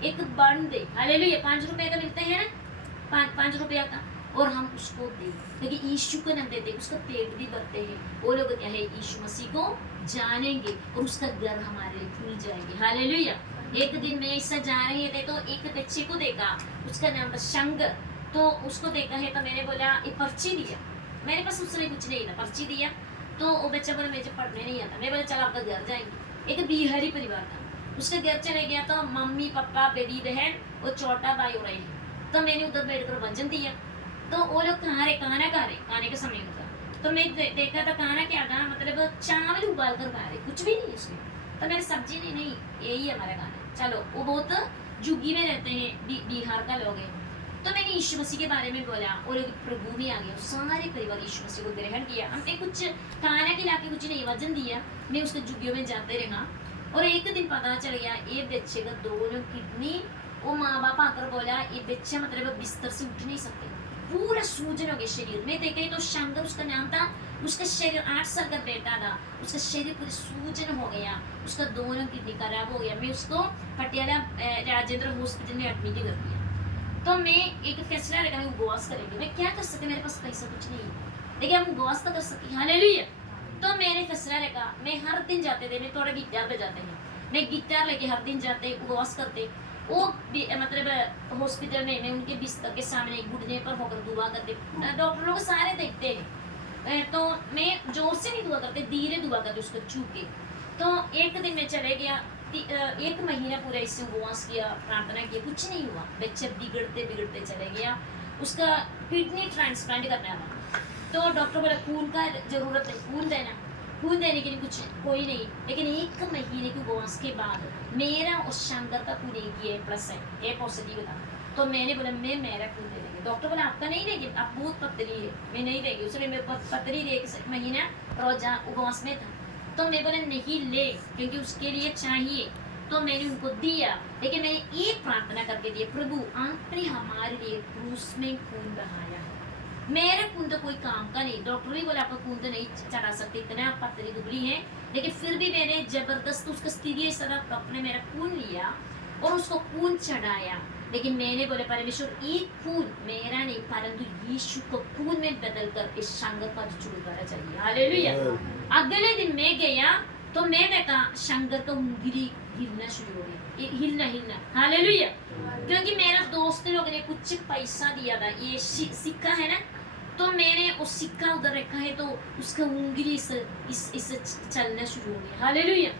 एक बन दे हालेलुया। 5 रुपए का मिलते हैं ना 5 रुपया का, और हम उसको दे क्योंकि यीशु को नाम देते उसका पेट भी भरते हैं। वो लोग क्या है यीशु मसीह को जानेंगे और उसका घर हमारे लिए खुल जाएंगे हालेलुया। एक दिन मैं ऐसा जा रही थे तो एक बच्चे को देखा, उसका नाम था शंकर। तो उसको देखा है तो मैंने बोला ये पर्ची दिया, मेरे पास उस समय कुछ नहीं था, पर्ची दिया। तो वो बच्चा बोला मुझे पढ़ने नहीं आता। मैं बोला चल आपका घर जाएंगे। एक बिहारी परिवार था, उसके घर चले गया तो मम्मी पापा बेटी बहन और छोटा भाई हो रहे हैं। तो मैंने उधर बैठकर भजन दिया। तो वो लोग खाना खाने का समय होता। तो मैं देखा था खाना क्या था मतलब चावल उबाल कर खा रहे, कुछ भी नहीं उसमें। तो मैंने सब्जी नहीं यही हमारा खाना। चलो वो बहुत जुगी में रहते हैं, बिहार का लोग हैं। तो मैंने यीशु मसीह के बारे में बोला और प्रभु भी आ गया, सारे परिवार यीशु मसीह को ग्रहण किया। हमने कुछ खाना खिला के कुछ नहीं वजन दिया, मैं उसके जुगियों में जाते रहा। और एक दिन पता चल गया ये बच्चे का दोनों किडनी, वो माँ बाप आकर बोला ये बच्चा मतलब बिस्तर से उठ नहीं सकते, पूरा सूजन हो गया शरीर में। देखे तो शंकर उसका नाम था, उसका शरीर 8 साल का बेटा था, उसका शरीर पूरी सूजन हो गया, उसका दोनों किडनी खराब हो गया। मैं उसको पटियाला राजेंद्र हॉस्पिटल में एडमिट कर दिया। तो मैं एक फैसला रखा मैं उपवास करेंगे। मैं क्या कर सकते, मेरे पास पैसा कुछ नहीं है लेकिन हम उपवास तो कर सकते हालेलुया। तो मैंने फैसला रखा मैं हर दिन जाते थे, मैं थोड़ा गिटार बजाते हैं, मैं गिटार लेके हर दिन जाते उपवास करते। वो मतलब हॉस्पिटल में मैं उनके बिस्तर के सामने घुटने पर होकर दुआ करते। डॉक्टर लोग सारे देखते हैं तो मैं जोर से नहीं दुआ करते, धीरे दुआ करते उसको छू के। तो एक दिन मैं चले गया, 1 महीना पूरा इससे उपवास किया, प्रार्थना की, कुछ नहीं हुआ। बच्चा बिगड़ते चले गया, उसका किडनी ट्रांसप्लांट करना था। तो डॉक्टर बोला खून का जरूरत है, खून देने के लिए कुछ कोई नहीं। लेकिन 1 महीने के उपवास के बाद मेरा और शंकर का खून एक ही प्लस है, ए पॉजिटिव था। तो मैंने बोला मैं मेरा खून दे देंगे। डॉक्टर बोला आपका नहीं देंगे, आप बहुत पतली है, मैं नहीं देगी। उसमें मैं पतली रही 1 महीना रोजा उपवास में था। तो मैं बोला नहीं ले, क्योंकि उसके लिए चाहिए तो मैंने उनको दिया, लेकिन मैंने एक प्रार्थना करके दिया, प्रभु आपने हमारे लिए क्रूस में खून बहाया है, मेरा खून तो कोई काम का नहीं, डॉक्टर भी बोला आपका खून तो नहीं चढ़ा सकते, इतने आप पतली दुबली है, लेकिन फिर भी मैंने जबरदस्त उसका स्थिति इस तरह डॉक्टर ने मेरा खून लिया और उसको खून चढ़ाया, लेकिन मैंने बोले परमेश्वर एक खून मेरा नहीं परंतु यीशु को खून में बदल कर इस शंगर का छुड़ाना चाहिए। हालेलुया। अगले दिन मैं गया तो मैंने कहा शंकर का उंगली हिलना शुरू हो गई, हिलना। हालेलुया। क्योंकि मेरा दोस्त लोगों ने कुछ पैसा दिया था, ये सिक्का है ना, तो मैंने उस सिक्का उधर रखा है तो उसका उंगली इस चलना शुरू हो गया। हालेलुया।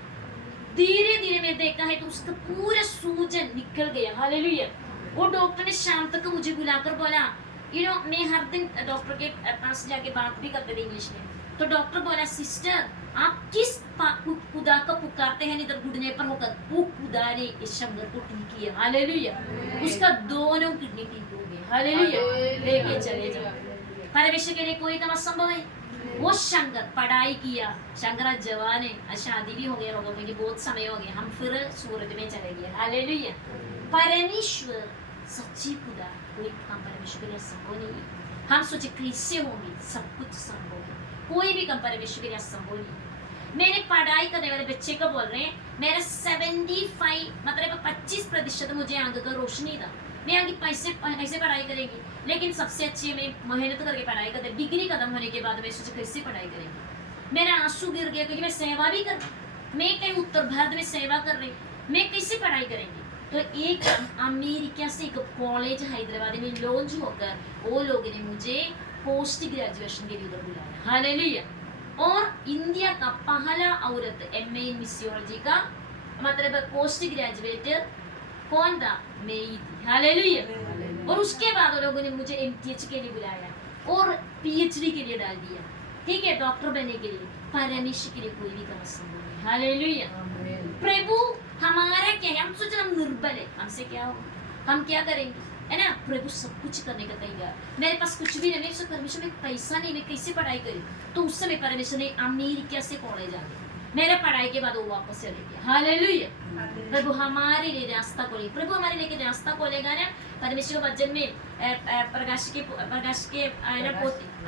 धीरे धीरे मैं देखा है तो उसका पूरा सूजन निकल गया। हालेलुया। वो डॉक्टर ने शाम तक मुझे बुलाकर बोला, मैं हर दिन डॉक्टर के पास जाके बात भी करते थे इंग्लिश में, तो डॉक्टर बोला सिस्टर आप किस खुदा को पुकारते हैं इधर घुटने पर होकर, वो खुदा ने इस शंकर को ठीक किया। हालेलुया। उसका दोनों किडनी ठीक हो गए। हालेलुया। लेके चले जाओ, परमेश्वर के लिए कोई काम असंभव है। वो शंकर पढ़ाई किया, शंकर आज जवान है, शादी भी हो गया होगा, मुझे बहुत समय हो गया, हम फिर सूरत में चले गए। हालेलुया। परमेश्वर सच्ची खुदा, कोई काम परमेश्वर के लिए असंभव नहीं है। हम सोचे कैसे होंगे, सब कुछ संभव है, कोई भी काम परमेश्वर के लिए असंभव नहीं है। मैंने पढ़ाई करने वाले बच्चे को बोल रहे हैं, मेरा 75 मतलब 25% मुझे आगे का रोशनी था, मैं आगे कैसे पढ़ाई करेगी, लेकिन सबसे अच्छी मैं मेहनत करके पढ़ाई करते, डिग्री खत्म होने के बाद मैं सोचा कैसे पढ़ाई करेंगी, मेरा आंसू गिर गया क्योंकि मैं सेवा भी कर, मैं कहीं उत्तर भारत में सेवा कर रही, मैं कैसे पढ़ाई करेंगी। तो एक अमेरिका से एक कॉलेज हैदराबाद में लॉन्च होकर वो लोगों ने मुझे पोस्ट ग्रेजुएशन के लिए उधर बुलाया। हालेलुया। और इंडिया का पहला औरत MA इन मिसियोलॉजी का मतलब पोस्ट ग्रेजुएट कौन था, मैं ही थी। हालेलुया। और उसके बाद वो लोगों ने मुझे MTH के लिए बुलाया और PhD के लिए डाल दिया, ठीक है, डॉक्टर बनने के लिए। परमेश्वर के लिए कोई भी काम संभव नहीं। हालेलुया। प्रभु हमारा क्या है, हम सोच रहे हम निर्बल है, हमसे क्या होगा, हम क्या करेंगे, है ना। प्रभु सब कुछ करने का तैयार, मेरे पास कुछ भी नहीं, मेरे परमेश्वर में पैसा नहीं, मैं कैसे पढ़ाई करी, तो उस समय परमेश्वर ने अमेरिका से कॉलेज आ गया, मेरा पढ़ाई के बाद वो वापस चले गया। हालेलुया। प्रभु हमारे लिए रास्ता खोले, प्रभु हमारे लिए रास्ता खोलेगा ना। परमेश्वर के वचन में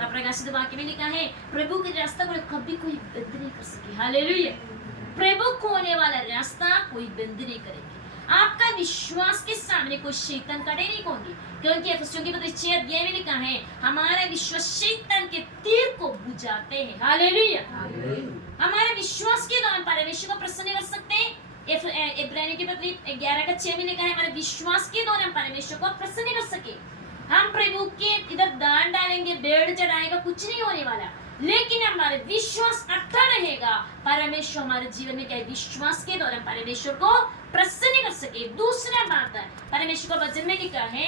प्रकाशित वाक्य में लिखा है, प्रभु के रास्ता को कभी कोई बंद नहीं कर सके। हालेलुया। प्रभु खोलने वाला रास्ता कोई बंद नहीं करेगी। आपका विश्वास के सामने कोई शैतान खड़े नहीं होंगे, क्योंकि एफेसियों के पत्र 6 अध्याय में लिखा है, हमारा विश्वास शैतान के तीर को बुझाते हैं। हालेलुया। हमारे विश्वास के द्वारा परमेश्वर को प्रसन्न कर सकते हैं। इब्रानियों के पत्र 11:6 में लिखा है, हमारे विश्वास के द्वारा परमेश्वर को प्रसन्न कर सके। हम प्रभु के इधर दान डालेंगे, भेड़ चढ़ाएगा, कुछ नहीं होने वाला, लेकिन हमारे विश्वास अटल रहेगा। परमेश्वर हमारे जीवन में क्या विश्वास के द्वारा परमेश्वर को प्रसन्न कर सके। दूसरा बात है, परमेश्वर का वचन में लिखा है,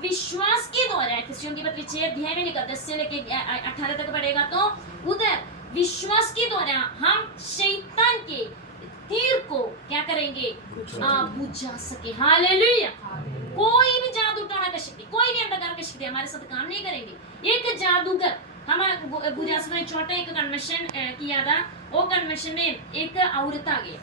विश्वास के द्वारा एफेसियों के पत्र 6 अध्याय में लिखा 10 से लेके 18 तक पढ़ेगा, तो उधर विश्वास के द्वारा हम शैतान के तीर को क्या करेंगे, बुझा सके। हालेलुया। कोई भी जादू टोना का शक्ति, कोई भी अंधकार की शक्ति हमारे साथ काम नहीं करेंगे। एक जादूगर हमारा गुजरात में छोटा एक कन्वेंशन किया था, वो कन्वेंशन में एक औरत आ गया,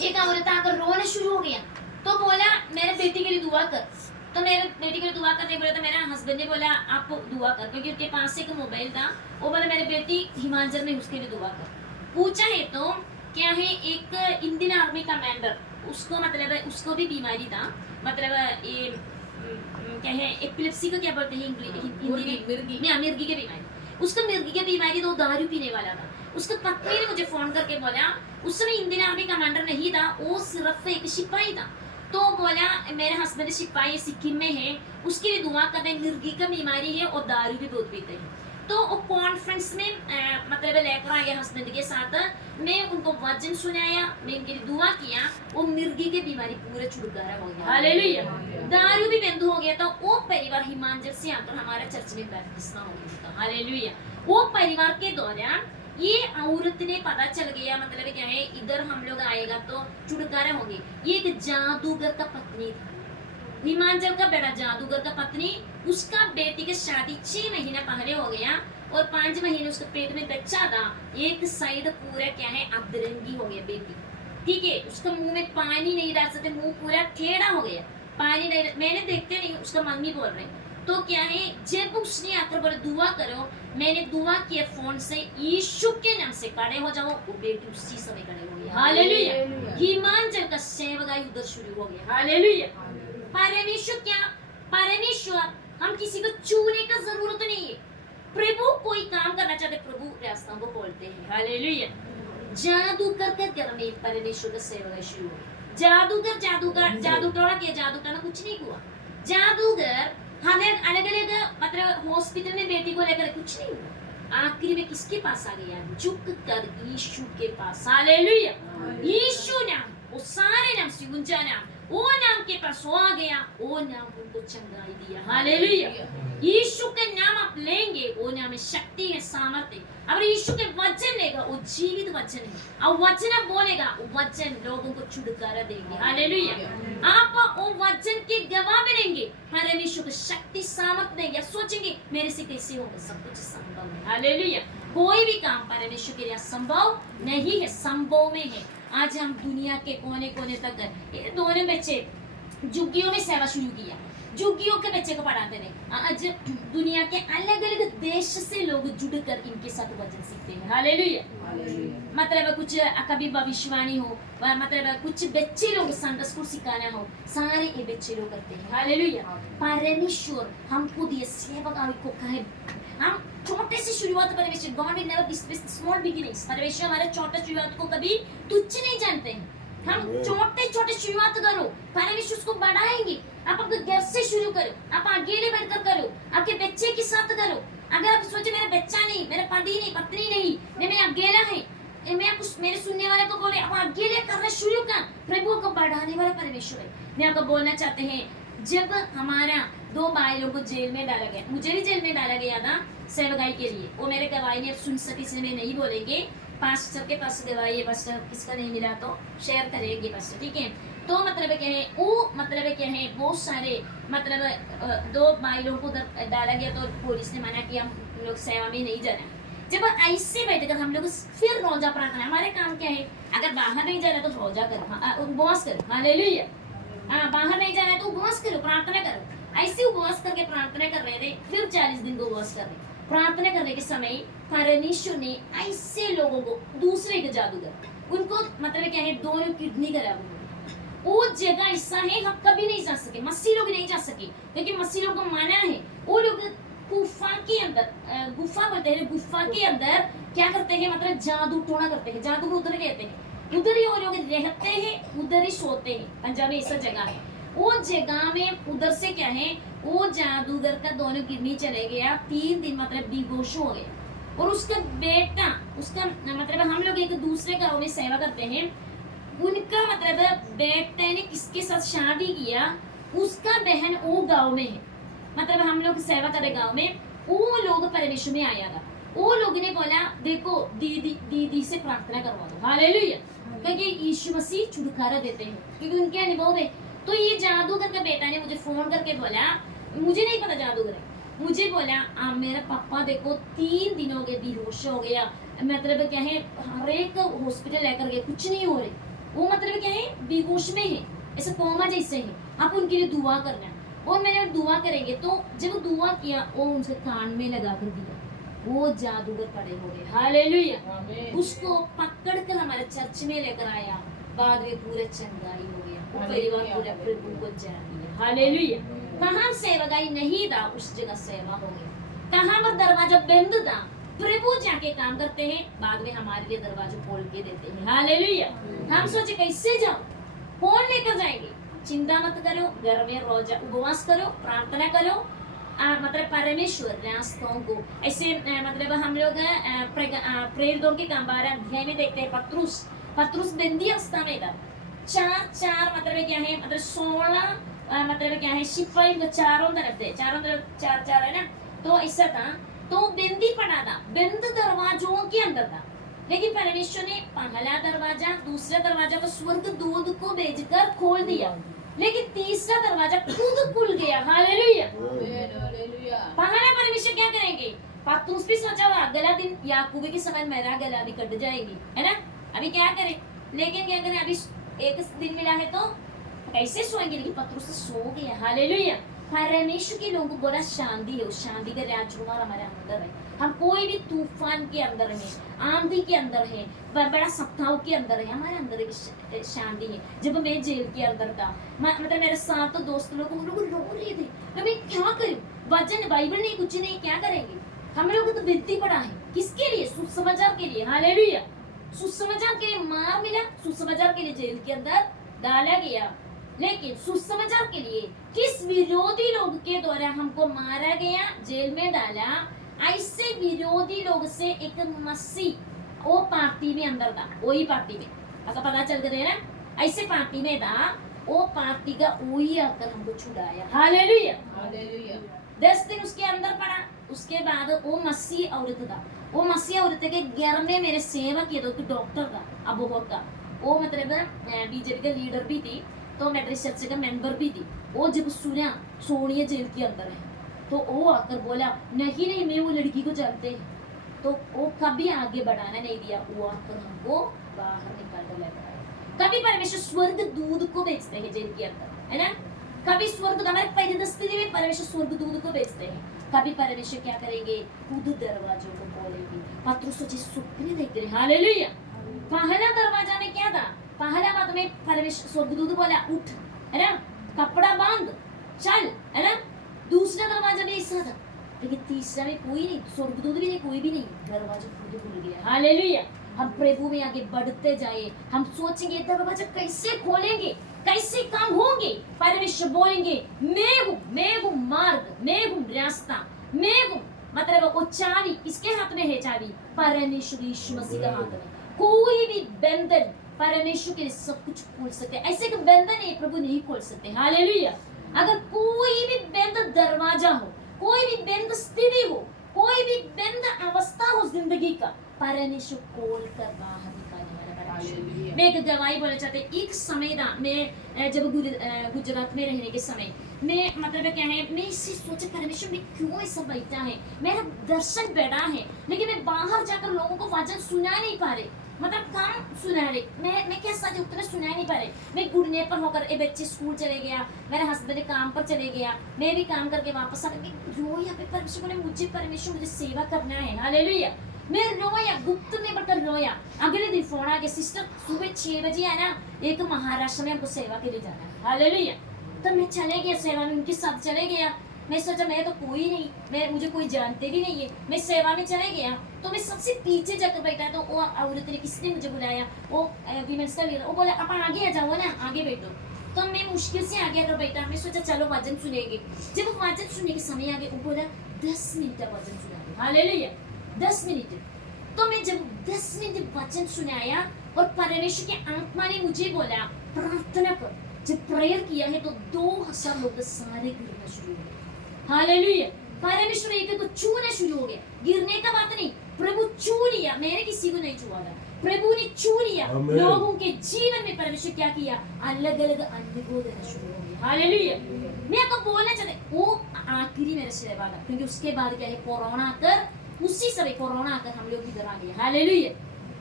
एक औरत आकर रोना शुरू हो गया, तो बोला मेरे बेटी के लिए दुआ कर, तो मेरे बेटी के लिए दुआ करने बोला, तो मेरा हस्बैंड ने बोला आप दुआ कर, क्योंकि उनके पास एक मोबाइल था, वो बोला मेरे बेटी हिमाचल में उसके लिए दुआ कर। पूछा है तो क्या है, एक इंडियन आर्मी कमांडर, उसको मतलब उसको भी बीमारी था, मतलब ये क्या है, एपिलेप्सी को क्या बोलते हैं हिंदी में, मिर्गी की बीमारी, उसको मिर्गी की बीमारी, तो दारू पीने वाला था। उसके पत्नी ने मुझे फोन करके बोला, उस समय इंडियन आर्मी कमांडर नहीं था, वो सिर्फ एक सिपाही था, तो बोला मेरे हस्बैंड सिपाही सिक्किम में है, उसके लिए दुआ करना, मिर्गी का बीमारी है और दारू भी बहुत पीते हैं। तो वो कॉन्फ्रेंस में मतलब लेकर आ गया हस्बैंड के साथ, मैं उनको वचन सुनाया, मैं उनके लिए दुआ किया, वो मिर्गी की बीमारी पूरे छुटकारा हो गया। हालेलुया। दारू भी बंद हो गया था। वो परिवार हिमाचल से आकर हमारा चर्च में बैप्टिस्म हो गया था। हालेलुया। वो परिवार के दौरान ये औरत ने पता चल गया, मतलब क्या है, इधर हम लोग आएगा तो छुटकारा होंगे। ये एक जादूगर का पत्नी था, हिमाचल का बड़ा जादूगर का पत्नी, उसका बेटी की शादी 6 महीने पहले हो गया और 5 महीने उसके पेट में बच्चा था, एक साइड पूरा क्या है अधरंगी हो गया बेटी, ठीक है, उसका मुंह में पानी नहीं डाल सकते, मुंह पूरा टेढ़ा हो गया, पानी नहीं, मैंने देखते नहीं, उसका मम्मी बोल रहे हैं। तो क्या है, जब उसने आकर बोले दुआ करो, मैंने दुआ किया फोन से, यीशु के नाम से खड़े हो जाओ, वो बेटी उसी समय खड़े हो गई। हालेलुया। हिमांचल का सेवकाई उधर शुरू हो गया। हालेलुया। परमेश्वर क्या, परमेश्वर हम किसी को चूने का जरूरत नहीं है। प्रभु कोई काम करना चाहते, प्रभु रास्ता को खोलते हैं। हालेलुया। जादूगर के घर में परमेश्वर का सेवकाई शुरू हो। जादूगर जादू टोड़ा किया, जादू करना कुछ नहीं हुआ। जादूगर हमें अलग अलग मतलब हॉस्पिटल में बेटी को लेकर कुछ नहीं हुआ। आखिरी में किसके पास आ गया, झुक कर यीशु के पास। हालेलुया। यीशु नाम, वो सारे नाम से ऊंचा नाम, वो नाम के पास वो आ गया, वो नाम उनको चंगाई दिया। हालेलुया। यीशु के नाम आप लेंगे, वो नाम में शक्ति है, सामर्थ्य। अगर यीशु के वचन लेगा, वो जीवित वचन है, और वचन बोलेगा, वो वचन लोगों को छुटकारा देंगे। हालेलुया। आप वो वचन के गवाह बनेंगे, परमेश्वर को शक्ति सामर्थ्य देंगे। सोचेंगे मेरे से कैसे होगा, सब कुछ संभव है। हालेलुया। कोई भी काम परमेश्वर के लिए असंभव नहीं है, संभव में है। आज हम दुनिया के कोने कोने तक, ये दोनों बच्चे झुग्गियों में सेवा शुरू किया, झुग्गियों के बच्चे को पढ़ाते रहे। आज दुनिया के अलग अलग देश से लोग जुड़कर इनके साथ वचन सीखते हैं। हालेलुया। मतलब कुछ कभी भविष्यवाणी हो, मतलब कुछ बच्चे लोग संडे स्कूल सिखाना हो, सारे ये बच्चे लोग करते हैं। हालेलुया। परमेश्वर हमको दिए सेवकाई को कहे, हम छोटे से शुरुआत, परमेश्वर God will never displace small beginnings. परमेश्वर हमारे छोटे शुरुआत को कभी तुच्छ नहीं जानते हैं। हम छोटे छोटे शुरुआत करो, परमेश्वर उसको बढ़ाएंगे। आप अपने घर से शुरू करो, आप अकेले बैठकर करो, आपके बच्चे के साथ करो। अगर आप सोचे मेरा बच्चा नहीं, मेरा पति नहीं, पत्नी नहीं, मैं अकेला है, मैं कुछ मेरे सुनने वाले को बोले आप अकेले करना शुरू कर, प्रभु को बढ़ाने वाला परमेश्वर है। मैं आपको बोलना चाहते हैं, जब हमारा 2 भाई लोगों को जेल में डाला गया, मुझे भी जेल में डाला गया था सेवकाई के लिए, वो मेरे गवाही ने सुन सके, इसलिए मैं नहीं बोलेंगे। पास्टर के पास गवाही है, पास्टर किसका नहीं मिला तो शेयर करेंगे पास्टर, ठीक है। तो मतलब क्या है, वो मतलब क्या है, बहुत सारे मतलब 2 भाई लोगों को डाला गया, तो पुलिस ने मना किया हम लोग सेवा में नहीं जाना। जब ऐसे बैठकर हम लोग फिर रोजा प्रार्थना, हमारे काम क्या है, अगर बाहर नहीं जाना तो रोजा करो, उपवास करो। हालेलुया। बाहर नहीं जाना तो उपवास करो, प्रार्थना करो। ऐसे उपवास करके प्रार्थना कर रहे थे, फिर 40 दिन को उपवास कर रहे। प्रार्थना करने के समय परमेश्वर ने ऐसे लोगों को, दूसरे के जादूगर, उनको मतलब क्या है, दोनों किडनी खराब हो, वो जगह ऐसा है हम कभी नहीं जा सके, मसीह लोग नहीं जा सके, क्योंकि मसीह लोग को माना है। वो लोग गुफा के अंदर, गुफा बोलते हैं, गुफा के अंदर क्या करते हैं, मतलब जादू टोना करते हैं, जादू उधर कहते हैं, उधर ही वो लोग रहते हैं, उधर ही सोते हैं। पंजाब में ऐसा जगह है, वो जगह में उधर से क्या है, वो जादूगर का दोनों किडनी चले गया, 3 दिन मतलब बेहोश हो गया। और उसका बेटा, उसका मतलब हम लोग एक दूसरे गांव में सेवा करते हैं, उनका मतलब बेटे ने किसके साथ शादी किया, उसका बहन वो गांव में है, मतलब हम लोग सेवा करे गांव में, वो लोग परमेश्वर में आया था। वो लोग ने बोला देखो दीदी से प्रार्थना करवा दो। हालेलुया। क्योंकि यीशु मसीह छुटकारा देते हैं, क्योंकि उनके अनुभव है। तो ये जादूगर का बेटा ने मुझे फोन करके बोला, मुझे नहीं पता जादूगर है, मुझे बोला मेरा पापा देखो 3 दिन हो गए बेहोश हो गया, मतलब क्या है, हर एक हॉस्पिटल लेकर गए, कुछ नहीं हो रहे, वो मतलब क्या है, बेहोश में है, ऐसा कोमा जैसे है, आप उनके लिए दुआ करना। और मैंने दुआ करेंगे, तो जब दुआ किया, वो उनके कान में लगा कर दिया, वो जादूगर खड़े हो गए। हालेलुया। उसको पकड़ कर हमारे चर्च में लेकर आया, बाद में पूरा चंगाई हो गया, वो परिवार पूरा प्रभु को जान लिया। हालेलुया। कहाँ सेवकाई नहीं था, उस जगह सेवा हो गई। कहाँ पर दरवाजा बंद था, प्रभु जाके काम करते हैं, बाद में हमारे लिए दरवाजा खोल के देते हैं। हालेलुया। हम सोचे कैसे जाओ, कौन लेकर जाएंगे, चिंता मत करो, घर में रोजा उपवास करो, प्रार्थना करो, मतलब परमेश्वर रास्तों को ऐसे मतलब हम लोग प्रेरितों के काम 12 अध्याय में देखते हैं, पत्रुस बंदी अवस्था में था, 4 मतलब क्या है, मतलब 16 मतलब क्या है, सिपाही चारों तरफ थे, चारों तरफ 4 है ना, तो ऐसा था। तो बंदी पड़ा था, बंद दरवाजों के अंदर था, लेकिन परमेश्वर ने पहला दरवाजा, दूसरा दरवाजा को स्वर्गदूत को भेजकर खोल दिया, लेकिन तीसरा दरवाजा खुद खुल गया। हालेलुया। पहला परमेश्वर क्या करेंगे, पत्रुस भी सोचा हुआ अगला दिन याकूब के समय मेरा गला भी कट जाएगी, है ना, अभी क्या करें, लेकिन क्या करें, अभी एक दिन मिला है तो कैसे सोएंगे, लेकिन पत्रुस सो गया। हालेलुया। परमेश्वर के लोगों को बोला शांति हो, शांति का राजकुमार हमारे अंदर है। हम कोई भी तूफान के अंदर है, आंधी के अंदर है, बड़ा सप्ताह के अंदर है, हमारे अंदर एक शांति है। जब मैं जेल के अंदर था, मतलब मेरे साथ तो दोस्त लोग वो लोग रो रहे थे, मैं क्या करूं, वचन बाइबल नहीं, कुछ नहीं, क्या करेंगे। हम लोग तो वित्ती पड़ा है, किसके लिए, सुसमाचार के लिए। हालेलुया। सुसमाचार के लिए मार मिला, सुसमाचार के लिए जेल के अंदर डाला गया, लेकिन सुसमाचार के लिए किस विरोधी लोग के द्वारा हमको मारा गया, जेल में डाला, ऐसे विरोधी लोग से एक मसीह वो पार्टी में अंदर था, वही पार्टी में अगर पता चल गया ना, ऐसे पार्टी में था, वो पार्टी का वही आकर हमको छुड़ाया। हालेलुया। 10 दिन उसके अंदर पड़ा, उसके बाद वो मसीह औरत था, वो मसीह औरत के घर में मेरे सेवा किया था, डॉक्टर था अबोहर का, वो मतलब बीजेपी का लीडर भी थी, तो मेट्रिक चर्च का मेंबर भी थी। वो जब सुना सोनिया जेल के अंदर है, तो वो आकर बोला नहीं मैं वो लड़की को जानते हैं, तो वो कभी आगे बढ़ाना नहीं दिया, वो आकर हमको बाहर निकाल कर लेकर आया। कभी परमेश्वर स्वर्ग दूत को भेजते हैं जेल के अंदर, है ना, कभी स्वर्ग, हमारे परिस्थिति में परमेश्वर स्वर्ग दूत को भेजते हैं, कभी परमेश्वर क्या करेंगे, खुद दरवाजों को खोलेंगे। पत्रुस जी सुपने देख रहे। हालेलुया। पहला दरवाजा में क्या था, पहला बात में परमेश्वर स्वर्गदूत बोला उठ, है ना, कपड़ा बांध, चल, है ना। दूसरा दरवाजा भी ऐसा था, लेकिन तीसरा में कोई नहीं, स्वर्गदूत भी नहीं, कोई भी नहीं, दरवाजा खुद खुल गया। हालेलुया। हम प्रभु में आगे बढ़ते जाए, हम सोचेंगे दरवाजा कैसे खोलेंगे, कैसे काम होंगे। परमेश्वर बोलेंगे मैं हूँ मार्ग, मैं हूँ रास्ता, मैं हूँ, मतलब वो चाबी किसके हाथ में है, चाबी परमेश्वर यीशु मसीह का हाथ में। कोई भी बंधन परमेश्वर के लिए सब कुछ खोल सकते हैं, ऐसे का बंधन है प्रभु नहीं खोल सकते। हालेलुया। अगर कोई भी बंद दरवाजा हो, कोई भी बंद स्थिति हो, कोई भी बंद अवस्था हो जिंदगी का, परमेश्वर खोल कर बाहर निकालने वाला परमेश्वर। मैं एक गवाही बोलना चाहते, एक समय था, मैं जब गुजरात में रहने के समय मैं मतलब क्या है, मैं इससे सोचा परमेश्वर में क्यों ऐसा बैठा है, मेरा दर्शन बैठा है, लेकिन मैं बाहर जाकर लोगों को वचन सुना नहीं पा रहे, मतलब कम सुना रहे, मैं क्या सच उतना सुना नहीं पा रहे। मैं गुड़ने पर होकर ए बच्चे स्कूल चले गया, मेरे हस्बैंड काम पर चले गया, मैं भी काम करके वापस आ गई, रोया पे परमेश्वर ने मुझे, परमेश्वर मुझे सेवा करना है। हालेलुया। मैं रोया, गुप्त में बढ़कर रोया। अगले दिन फोन आ गया, सिस्टर सुबह 6 बजे आना, एक महाराष्ट्र में हमको सेवा के लिए जाना है। हालेलुया। तो मैं चले गया सेवा में, उनके साथ चले गया। मैं सोचा मैं तो कोई नहीं, मैं मुझे कोई जानते भी नहीं है, मैं सेवा में चले गया, तो मैं सबसे पीछे जाकर बैठा, तो वो औरत ने, किसने मुझे बुलाया, वो विमेंस का लीडर, वो बोला आप आगे आ जाओ ना, आगे बैठो। तो मैं मुश्किल से आगे आकर बैठा, मैं सोचा चलो वचन सुनेंगे। जब वचन सुनने के समय आ गए, वो बोला 10 मिनट का वचन सुना। हालेलुया। 10 मिनट। तो मैं जब 10 मिनट वचन सुनाया और परमेश्वर के आत्मा ने मुझे बोला प्रार्थना कर, जब प्रेयर किया है तो 2000 लोग सारे गिरना शुरू हो गए। हालेलुया। परमेश्वर एक को छूना शुरू हो गया, गिरने का बात नहीं, प्रभु छू लिया, मैंने किसी को नहीं छुआ था, प्रभु ने छू लिया। लोगों के जीवन में परमेश्वर क्या किया, अलग अलग अनुभव देना शुरू हो गया। हालेलुया। मैं आपको बोलना चाहते, वो आखिरी मेरे सेवा था, क्योंकि उसके बाद क्या है, कोरोना आकर, उसी समय कोरोना आकर हम लोग इधर आ गए। हालेलुया।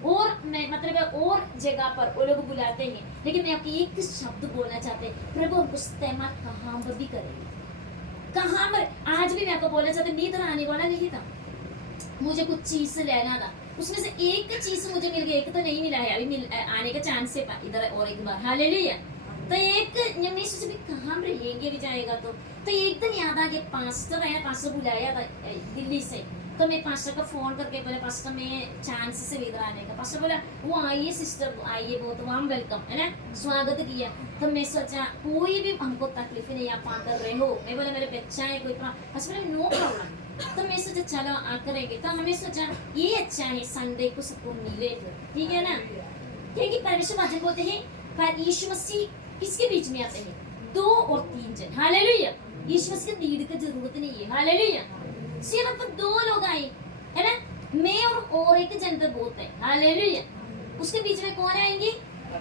और मैं मतलब और जगह पर वो लोग बुलाते हैं, लेकिन मैं आपको एक शब्द बोलना चाहते, प्रभु हमको इस्तेमाल कहाँ पर भी करेंगे, कहाँ पर। आज भी मैं आपको बोलना चाहते, मैं इधर आने वाला नहीं था, मुझे कुछ चीज लेना था, उसमें से एक चीज मुझे मिल गई, एक तो नहीं मिला है, अभी आने का चांस है इधर और एक बार। हालेलुया। तो एक मैं सोचा भी कहाँ रहेंगे भी जाएगा, तो एकदम याद आ गया, पास्टर है, पास्टर बुलाया था दिल्ली से, तो मैं पास्टर को फोन करके बोले पास्टर मैं चांस से इधर आने का, पास्टर बोला वो आइए सिस्टर आइए, बहुत वार्म वेलकम, है ना, स्वागत किया। तो मैं सोचा कोई भी हमको तकलीफ नहीं, आप आकर रहे हो, मैं बोला मेरे बच्चा है कोई प्रॉब्लम, नो प्रॉब्लम। तो मैं सोचा चलो आ करेंगे, तो हमें सोचा ये अच्छा है संडे को सबको मिले, ठीक है ना, क्योंकि परमेश्वर वचन बोलते हैं पर यीशु मसीह किसके बीच में आते हैं, 2 और 3 जन। हालेलुया। यीशु मसीह की लीड की जरूरत नहीं है। हालेलुया। सिर्फ 2 लोग आए, है ना, मैं और एक जन तो बहुत है। हालेलुया। उसके बीच में कौन आएंगे,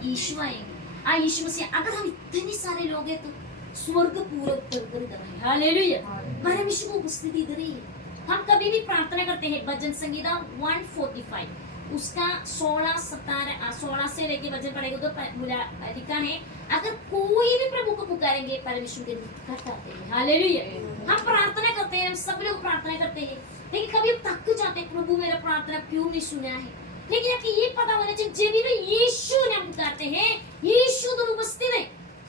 यीशु आएंगे। यीशु मसीह, अगर हम इतने सारे लोग हैं तो स्वर्ग पूरा कर इधर है। हालेलुया। परमेश्वर की उपस्थिति इधर ही है। हम कभी भी प्रार्थना करते हैं, भजन संगीता 145, उसका 16 से लेके वचन पढ़ेगा तो लिखा है, अगर कोई भी प्रभु को पुकारेंगे परमेश्वर के निकट आते हैं। हालेलुया। हम प्रार्थना करते हैं, हम सब लोग प्रार्थना करते हैं, लेकिन कभी हम थक जाते हैं, प्रभु मेरा प्रार्थना क्यों नहीं सुना है। लेकिन आपको ये पता होना चाहिए, जब भी यीशु नाम पुकारते हैं, यीशु तो उपस्थित है,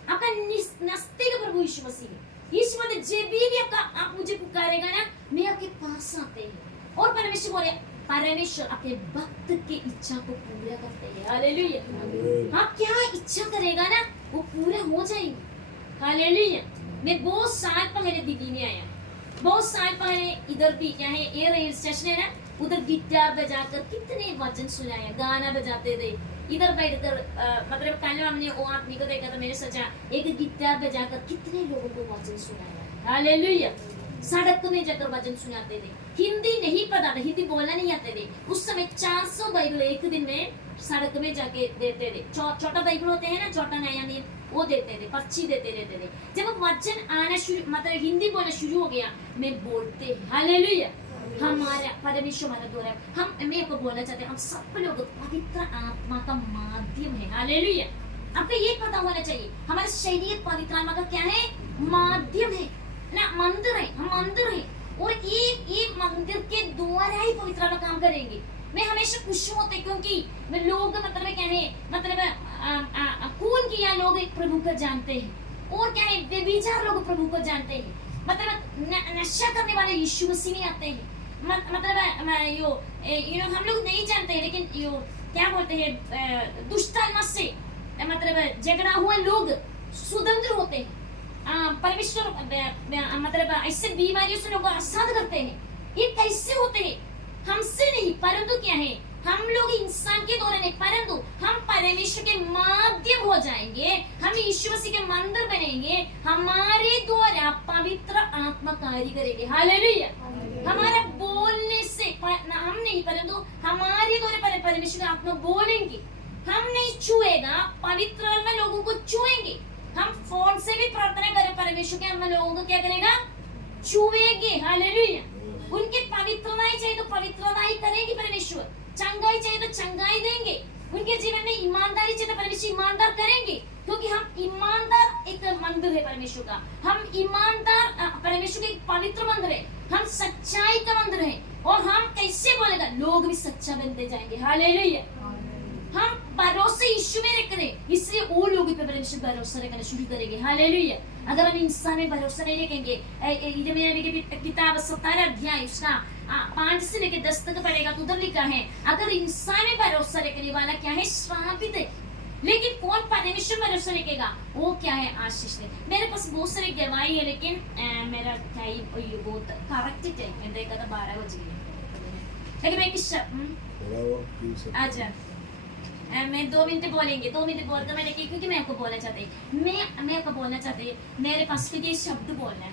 आपका नजदीक प्रभु यीशु मसीह है। यीशु मतलब जब भी आपका आप मुझे पुकारेगा ना, मैं आपके पास आते हैं। और परमेश्वर बोले, परमेश्वर अपने भक्त की इच्छा को पूरा करते हैं। हालेलुया। आप क्या इच्छा करेगा ना, वो पूरा हो जाएगी। हालेलुया। मैं बहुत साल पहले दिल्ली में आया, बहुत साल पहले इधर भी क्या है, ये रेल स्टेशन है ना, उधर गिटार बजाकर कितने वचन सुनाया, गाना बजाते थे। इधर बैठकर मतलब कल हमने वो आदमी को देखा तो मैंने सोचा, एक गिटार बजाकर कितने लोगों को वचन सुनाया। हालेलुया। सड़क में जाकर वचन सुनाते थे, हिंदी नहीं पता था, हिंदी बोलना नहीं आते थे। उस समय 400 बाइबल एक दिन में सड़क में जाके देते थे। छोटा बाइबल होते हैं ना, छोटा नया नियम, वो देते थे, पर्ची देते रहते थे। जब वचन आना शुरू, मतलब हिंदी बोलना शुरू हो गया, मैं बोलते हालेलुया। हमारा परमेश्वर हमारा द्वारा, हम मैं आपको बोलना चाहते हैं, हम सब लोग पवित्र आत्मा का माध्यम है। हालेलुया। आपको ये पता होना चाहिए, हमारे शरीर पवित्र आत्मा का क्या है, माध्यम है ना, मंदिर है, हम मंदिर है। और ये मंदिर के द्वारा ही पवित्र आत्मा काम करेंगे। मैं हमेशा खुश होते, क्योंकि मैं लोग मतलब क्या है, मतलब खून किया लोग प्रभु को जानते हैं, और क्या है, बेविचार लोग प्रभु को जानते हैं, मतलब नशा करने वाले यीशु मसीह में आते हैं। मतलब हम लोग नहीं जानते हैं, लेकिन यो क्या बोलते हैं, दुष्ट आत्मा से मतलब झगड़ा हुआ लोग स्वतंत्र होते हैं। परमेश्वर मतलब ऐसे बीमारियों से लोग आजाद करते हैं। ये कैसे होते हैं, हमसे नहीं, परंतु क्या है, हम लोग इंसान के द्वारा नहीं, परंतु हम परमेश्वर के माध्यम हो जाएंगे, हम यीशु मसीह के मंदिर बनेंगे, हमारे द्वारा पवित्र आत्मा कार्य करेंगे। हालेलुया। हमारा बोलने से हम नहीं, परंतु हमारे द्वारा परमेश्वर की आत्मा बोलेंगे। हम नहीं छुएगा, पवित्र आत्मा लोगों को छुएंगे। हम फोन से भी प्रार्थना करें, परमेश्वर के आत्मा लोगों को क्या करेगा, छुएंगे। हालेलुया। उनके पवित्रता ही चाहिए तो पवित्रता ही करेगी परमेश्वर, चंगाई चाहिए तो चंगाई देंगे, उनके जीवन में ईमानदारी चाहिए तो परमेश्वर ईमानदार करेंगे, क्योंकि हम ईमानदार एक मंदिर है परमेश्वर का, हम ईमानदार परमेश्वर के पवित्र मंदिर है, हम सच्चाई का मंदिर है। और हम कैसे बोलेगा, लोग भी सच्चा बनते जाएंगे। हालेलुया। हम भरोसे यीशु में रखें, इसलिए वो लोग पे परमेश्वर भरोसा रखना शुरू करेंगे। हालेलुया। अगर हम इंसान में भरोसा नहीं रखेंगे, किताब 17 अध्याय उसका 5 से लेकर 10 तक पढ़ेगा तो उधर लिखा है, अगर इंसान में भरोसा रखने वाला क्या है, श्रापित है, लेकिन कौन परमेश्वर में भरोसा रखेगा, वो क्या है, आशीष है। मेरे पास बहुत सारी गवाही है, लेकिन मेरा टाइम बहुत करेक्ट टाइम मैं देखा था 12 बज गए, लेकिन मैं किस अच्छा मैं 2 मिनट बोलेंगे, 2 मिनट बोलकर मैंने की, क्योंकि मैं आपको बोलना चाहती, मैं आपको बोलना चाहती, मेरे पास ये शब्द बोलना है,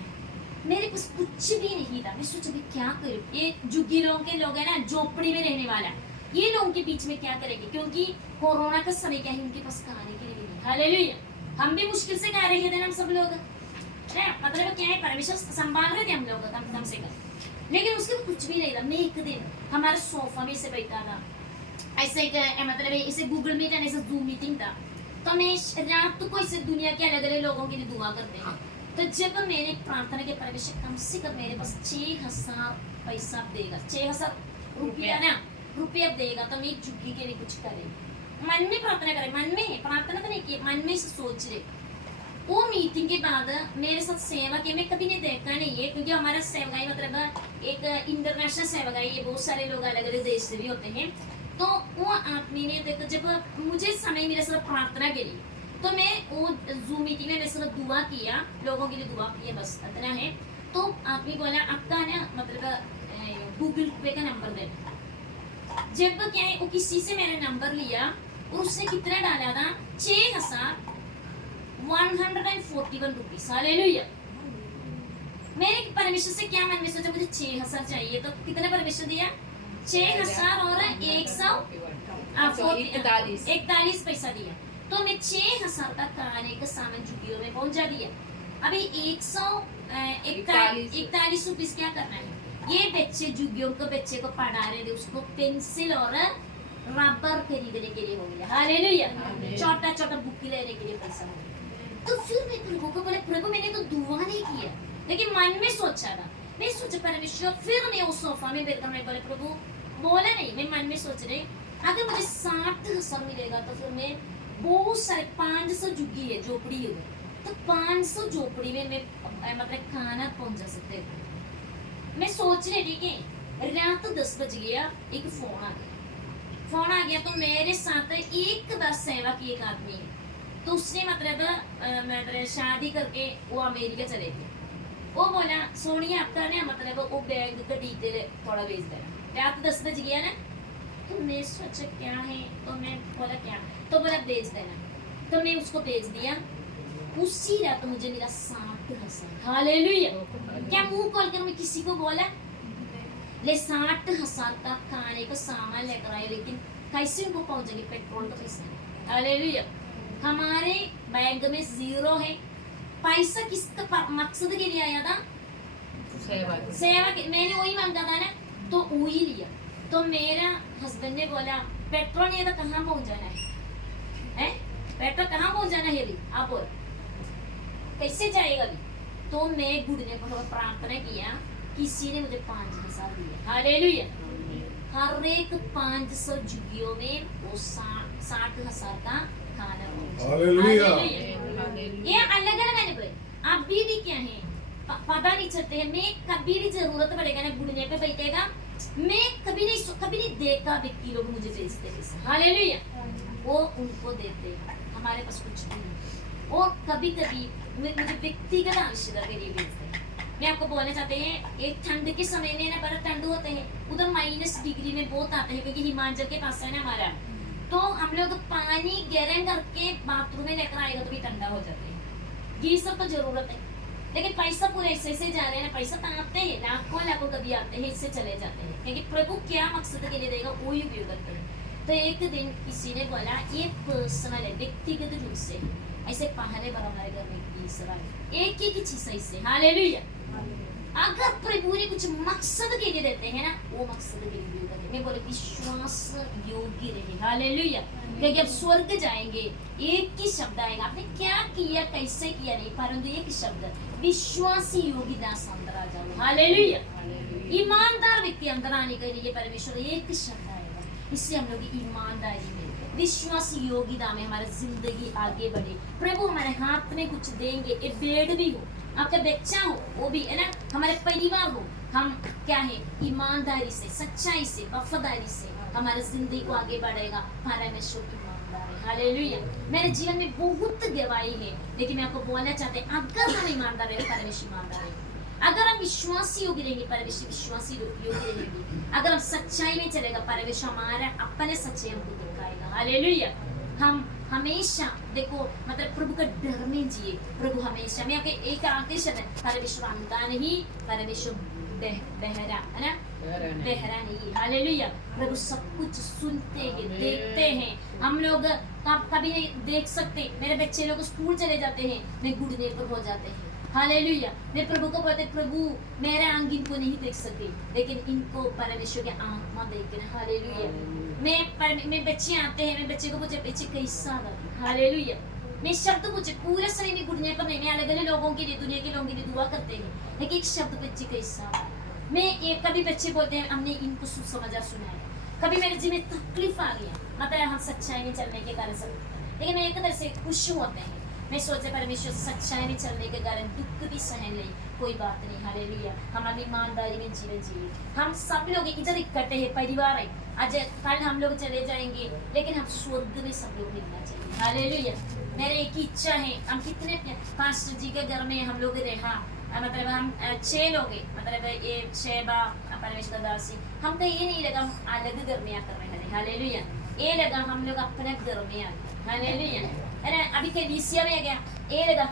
मेरे पास कुछ भी नहीं था। मैं सोचा भी क्या करूं, ये जुगी लोगों के लोग है ना, झोपड़ी में रहने वाला, ये लोगों के बीच में क्या करेंगे, क्योंकि कोरोना का समय क्या है, उनके पास खाने के लिए नहीं। हालेलुया। हम भी मुश्किल से खा रहे थे हम सब लोग, मतलब क्या है, परमेश्वर संभाल रहे थे हम लोग कम से कम, लेकिन उसके कुछ भी नहीं था। मैं एक दिन हमारे सोफा में से बैठा था, ऐसे मतलब इसे गूगल मीट एंड ऐसे जूम मीटिंग था, तो मैं रात को इसे दुनिया के अलग अलग लोगों के लिए दुआ करते हैं। तो जब मैंने प्रार्थना के, परमेश्वर कम से कम मेरे पास 6000 पैसा देगा, 6000 रुपया ना, रुपया देगा तो मैं झुग्गी के लिए कुछ करें, मन में प्रार्थना करें, मन में प्रार्थना तो नहीं की, मन में से सोच रहे। वो मीटिंग के बाद मेरे साथ सेवा के मैं कभी नहीं देखा नहीं है, क्योंकि हमारा सेवगाई मतलब एक इंटरनेशनल सेवगाई है, बहुत सारे लोग अलग अलग देश से भी होते हैं। तो वो आदमी ने देखा, जब मुझे समय मिला सिर्फ प्रार्थना के लिए, तो मैं वो जूम मीटिंग में सिर्फ दुआ किया, लोगों के लिए दुआ किया, बस इतना है। तो आदमी बोला आपका ना मतलब गूगल पे का नंबर दे। जब क्या है, वो किसी से मैंने नंबर लिया और उसने कितना डाला था, 6141 रुपीस। हालेलुया। मैंने परमेश्वर से क्या मन में सोचा, मुझे 6000 चाहिए, तो कितना परमेश्वर दिया, 6000 और 141 पैसा दिया। तो मैं 6000 का खाने का सामान झुग्गियों में पहुंचा दिया। अभी 141 रुपीस क्या करना है, ये बच्चे झुग्गियों को बच्चे को पढ़ा रहे थे, उसको पेंसिल और रबर खरीदने के लिए हो गया, हालेलुया, छोटा छोटा बुक लेने के लिए पैसा हो गया। तो फिर मैं प्रभु को बोले, प्रभु मैंने तो दुआ नहीं किया, लेकिन मन में सोचा था, मैं सोचा परमेश्वर, फिर मैं उस सोफा में बैठा, मैं बोले प्रभु, बोला नहीं, मैं मन में सोच रही अगर मुझे 60,000 मिलेगा तो फिर मैं बहुत सारे 500 झुग्गी है, झोपड़ी है, तो 500 झोपड़ी में मैं मतलब खाना पहुंचा सकते थे। मैं सोच रही थी कि रात 10 बज गया, एक फोन आ गया तो मेरे साथ एक बस सेवा की एक आदमी है, तो उसने मतलब शादी करके वो अमेरिका चले गए। वो बोला सोनिया आपका ना मतलब वो बैंक का डिटेल थोड़ा भेज देना। रात 10 बज गया ना, तो मैं सोचा क्या है, तो मैं बोला क्या, तो बोला भेज देना, तो मैं उसको भेज दिया। उसी रात मुझे मिला 60,000, हालेलुया। क्या मुंह खोल कर मैं किसी को बोला ले 60,000 का खाने का सामान लेकर आए, लेकिन कैसे उनको पहुंचेंगे, पेट्रोल का पैसा नहीं, हालेलुया। हमारे बैंक में 0 है, पैसा किसका मकसद के लिए आया था, सेवा के, मैंने वही मांगा था ना, तो वही लिया। तो मेरा हस्बैंड ने बोला पेट्रोल नहीं था, कहाँ पहुंचाना है, पेट्रोल कहाँ पहुंचाना है अभी, आप बोल कैसे जाएगा अभी। तो मैं घुटने पर प्रार्थना किया, किसी ने मुझे 5,000 दिए, हालेलुया। हर एक 500 झुग्गियों में वो 60,000 का खाना पहुंचा, हालेलुया। ये अलग अलग अनुभव अभी भी क्या है पता नहीं चलते हैं। मैं कभी भी जरूरत पड़ेगा ना, घुटने पे बैठेगा, मैं कभी नहीं देखा व्यक्ति लोग मुझे भेजते पैसे, हालेलुया, वो उनको देते हैं, हमारे पास कुछ भी नहीं। और कभी कभी मुझे व्यक्तिगत आवश्यकता के लिए भेजते हैं। मैं आपको बोलना चाहते हैं, एक ठंड के समय में ना बड़ा ठंड होते हैं, उधर -डिग्री में बहुत आते हैं, क्योंकि हिमाचल के पास है ना हमारा, तो हम लोग पानी गर्म करके बाथरूम में लेकर आएगा तो भी ठंडा हो जाते हैं। गीजर तो जरूरत है, लेकिन पैसा पूरे ऐसे जा रहे हैं ना, पैसा तो आते हैं, लाखों कभी आते हैं, इससे चले जाते हैं, क्योंकि प्रभु क्या मकसद के लिए देगा वो ही उपयोग करते हैं। तो एक दिन किसी ने बोला ये पर्सनल है, व्यक्तिगत रूप से, ऐसे पहले बार हमारे घर में एक ही चीज है इससे, हालेलुया। अगर प्रभु ने कुछ मकसद के लिए देते हैं ना, वो मकसद के लिए उपयोग करते हैं। मैं बोले विश्वास योग्य रहे, हालेलुया, क्योंकि अब स्वर्ग जाएंगे एक ही शब्द आएगा, आपने क्या किया कैसे किया नहीं, परंतु एक शब्द विश्वासी योगी दास अंदर आ जाओ, हालेलुया। ईमानदार व्यक्ति अंदर आने के लिए परमेश्वर एक शब्द आएगा, इससे हम लोग ईमानदारी में विश्वासी योगिता में हमारी जिंदगी आगे बढ़े। प्रभु हमारे हाथ में कुछ देंगे, ये बेड भी हो, आपका बच्चा हो, वो भी है ना, हमारे परिवार हो, हम क्या है ईमानदारी से, सच्चाई से, वफादारी से हमारे जिंदगी को आगे बढ़ेगा। परमेश्वर ईमानदार है, हालेलुया। मेरे जीवन में बहुत गवाही है, लेकिन मैं आपको बोलना चाहते हैं, अगर हम ईमानदार रहे, परमेश्वर ईमानदार है। अगर हम विश्वासी योग्य रहेंगे, परमेश्वर विश्वासी योग्य रहेंगे। अगर हम सच्चाई में चलेगा, परमेश्वर हमारा अपने सच्चाई हमको दिखाएगा, हालेलुया। हम हमेशा देखो मतलब प्रभु का डर में जिए। प्रभु हमेशा, मैं आपके एक आखिरी शब्द है, परमेश्वर अंधा नहीं, परमेश्वर बहरा है ना, बहरा नहीं, हालेलुया। प्रभु सब कुछ सुनते हैं, देखते हैं। हम लोग कभी नहीं देख सकते, मेरे बच्चे लोग स्कूल चले जाते हैं, मैं घुटने पर हो जाते हैं, हालेलुया। मैं प्रभु को बोलते, प्रभु मेरे आंख इनको नहीं देख सकती, लेकिन इनको परमेश्वर के आत्मा देखते हैं, हालेलुया। मैं बच्चे आते हैं, मैं बच्चे को पूछे बच्चे कैसा लगा, हालेलुया। मैं शब्द पूछे पूरे समय में घुटने पर नहीं, मैं अलग अलग लोगों के लिए, दुनिया के लोगों के लिए दुआ करते हैं, लेकिन एक शब्द बच्चे कैसा लगा। मैं एक कभी बच्चे बोलते हैं हमने इनको सुसमाचार सुनाया, कभी मेरे जी में तकलीफ आ गया, मतलब हम सच्चाई में चलने के कारण सब, लेकिन मैं एक तरह से खुश होते हैं। मैं सोचे परमेश्वर सच्चाई में चलने के कारण दुख भी सहन ले, कोई बात नहीं, हालेलुया। हम ईमानदारी में जीवन जिए। हम सब लोग इधर इकट्ठे हैं, परिवार है, आज कल हम लोग चले जाएंगे, लेकिन हम स्वर्ग में सब लोग मिलना चाहिए, हालेलुया। मेरे एक ही इच्छा है, हम कितने पास्टर जी के घर में हम लोग रहा, मतलब हम 6 लोग हैं, मतलब ये शेबा परमेश्वर दासी, हम तो ये नहीं लगा हम अलग घर में आकर रहे, हालेलुया। ये लगा हम लोग अपने घर में आ गए, हालेलुया। है ना, अभी कलीसिया में आ गया, ये लगा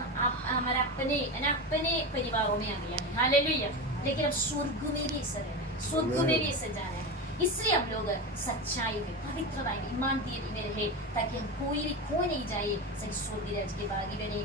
हमारे अपने है ना, अपने परिवारों में आ गया है, हालेलुया। लेकिन अब स्वर्ग में भी ऐसा रहना है, स्वर्ग में भी ऐसा जाना है। इसलिए हम लोग सच्चाई में, पवित्रता में, ईमानदारी में रहे, ताकि हम कोई भी खो नहीं जाए, सही स्वर्ग राज्य के बागी बने।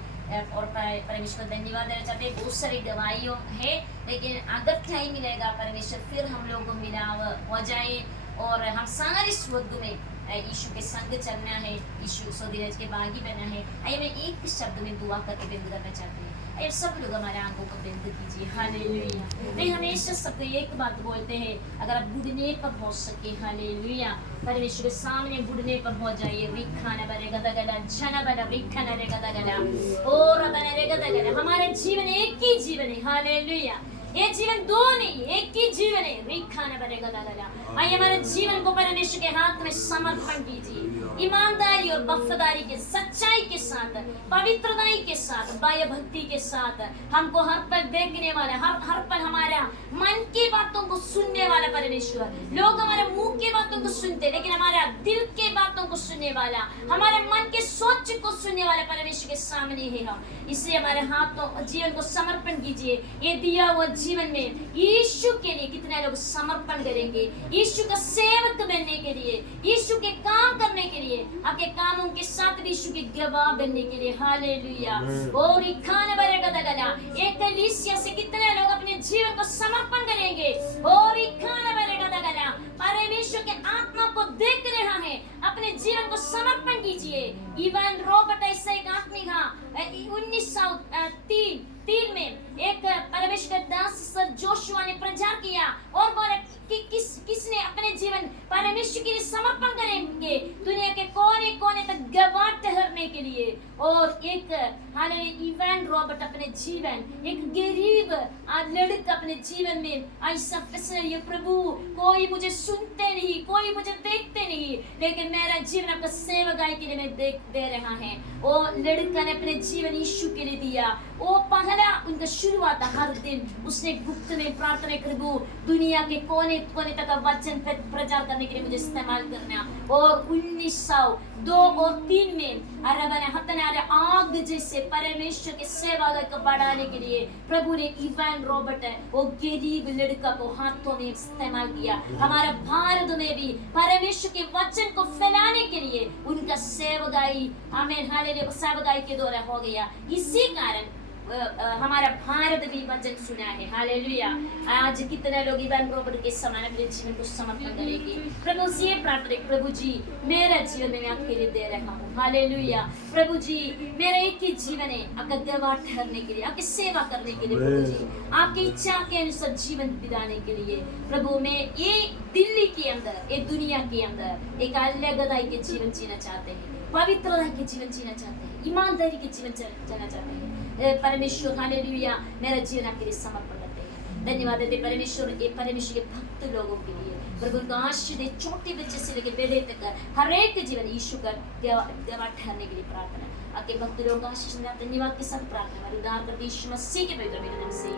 और परमेश्वर धन्यवाद देना चाहते हैं, बहुत सारी गवाहियों है, लेकिन अगर क्या ही मिलेगा परमेश्वर, फिर हम लोग को मिलाव हो जाए और हम सारे स्वर्ग में यीशु के संग चलना है, यीशु स्वदेश के बागी बनना है। आइए मैं एक शब्द में दुआ करके बंद करना चाहती हूँ। आइए सब लोग हमारे आंखों को बंद कीजिए। हालेलुया। मैं हमेशा सबको एक बात बोलते हैं, अगर आप बुढ़ने पर पहुंच सके, हालेलुया, परमेश्वर के सामने बुढ़ने पर पहुंच जाइए। रिखाना बनेगा दगला, जना बना रिखाना रेगा दगला, और बना रेगा दगला। हमारा जीवन एक ही जीवन है, हालेलुया। ये जीवन दो नहीं, एक ही जीवन है। रिखाना बनेगा दगला। आइए हमारे जीवन को परमेश्वर के हाथ में समर्पण कीजिए, ईमानदारी और वफादारी के, सच्चाई के साथ, पवित्रताई के साथ, बाह्य भक्ति के साथ। हमको हर पल देखने वाला, हर पल हमारा मन की बातों को सुनने वाला परमेश्वर। लोग हमारे मुंह की बातों को सुनते, लेकिन हमारा दिल के बातों को सुनने वाला, हमारे मन के सोच को सुनने वाला परमेश्वर के सामने है हम। इसलिए हमारे हाथों जीवन को समर्पण कीजिए। ये दिया हुआ जीवन में यीशु के लिए कितने लोग समर्पण करेंगे, यीशु का सेवक बनने के लिए, यीशु के काम करने के लिए, आपके कामों के साथ भी यीशु के गवाह बनने के लिए। हालेलुया। और खाने बरेगा दगला, एक कलीसिया से कितने लोग अपने जीवन को समर्पण करेंगे। और खाने बरेगा दगला, परमेश्वर के आत्मा को देख रहा है, अपने जीवन को समर्पण कीजिए। इवान रॉबर्ट ऐसा एक आदमी था 1903 में एक परमेश्वर के दास सर जोशुआ ने प्रचार किया और बोला कि किसने अपने जीवन परमेश्वर के लिए समर्पण करेंगे, दुनिया के कोने कोने तक गवाह ठहरने के लिए। और एक हालेलुया इवान रॉबर्ट अपने जीवन, एक गरीब लड़का अपने जीवन में ऐसा फैसला लिया, प्रभु कोई मुझे सुनते नहीं, कोई मुझे देखते नहीं, लेकिन मेरा जीवन आपका सेवकाई के लिए मैं दे रहा है। वो लड़का ने अपने जीवन यीशु के लिए दिया। वो पहला उनका शुरुआत, हर दिन उसने गुप्त में प्रार्थना, प्रभु दुनिया के कोने कोने तक वचन प्रचार करने के लिए मुझे इस्तेमाल करना। और 1902 और 3 में आग जैसे परमेश्वर के सेवा को बढ़ाने के लिए प्रभु ने इवान रॉबर्ट वो गरीब लड़का को हाथों में इस्तेमाल किया। हमारे भारत में भी परमेश्वर के वचन को फैलाने के लिए उनका सेवकाई, आमीन हालेलुया, सेवकाई के द्वारा हो गया। इसी कारण हमारा भारत भी वचन सुना है। हालेलुया। आज कितने लोग इवान रॉबर्ट के समान अपने जीवन को समर्पण करेंगे। प्रभु से प्रार्थना, प्रभु जी मेरा जीवन मैं आपके लिए दे रहा हूँ। हालेलुया। प्रभु जी मेरा एक ही जीवन है, आपका गवाह ठहरने के लिए, आपकी सेवा करने के लिए, प्रभु जी आपकी इच्छा के अनुसार जीवन बिताने के लिए। प्रभु मैं ये दिल्ली के अंदर, ये दुनिया के अंदर एक अलगदाई के जीवन जीना चाहते हैं, पवित्रता के जीवन जीना चाहते हैं, ईमानदारी के जीवन जीना चाहते हैं। परमेश्वर हालेलुया मेरा जीवन आपके लिए समर्पण करते हैं। धन्यवाद देते परमेश्वर, ये परमेश्वर के भक्त लोगों के लिए। प्रभु का आशीष दे, छोटे बच्चे से लेकर बड़े तक हर एक जीवन यीशु का गवाह ठहरने के लिए प्रार्थना। आपके भक्त लोगों का आशीष, धन्यवाद के साथ प्रार्थना उद्धार करते यीशु मसीह के पवित्र नाम से।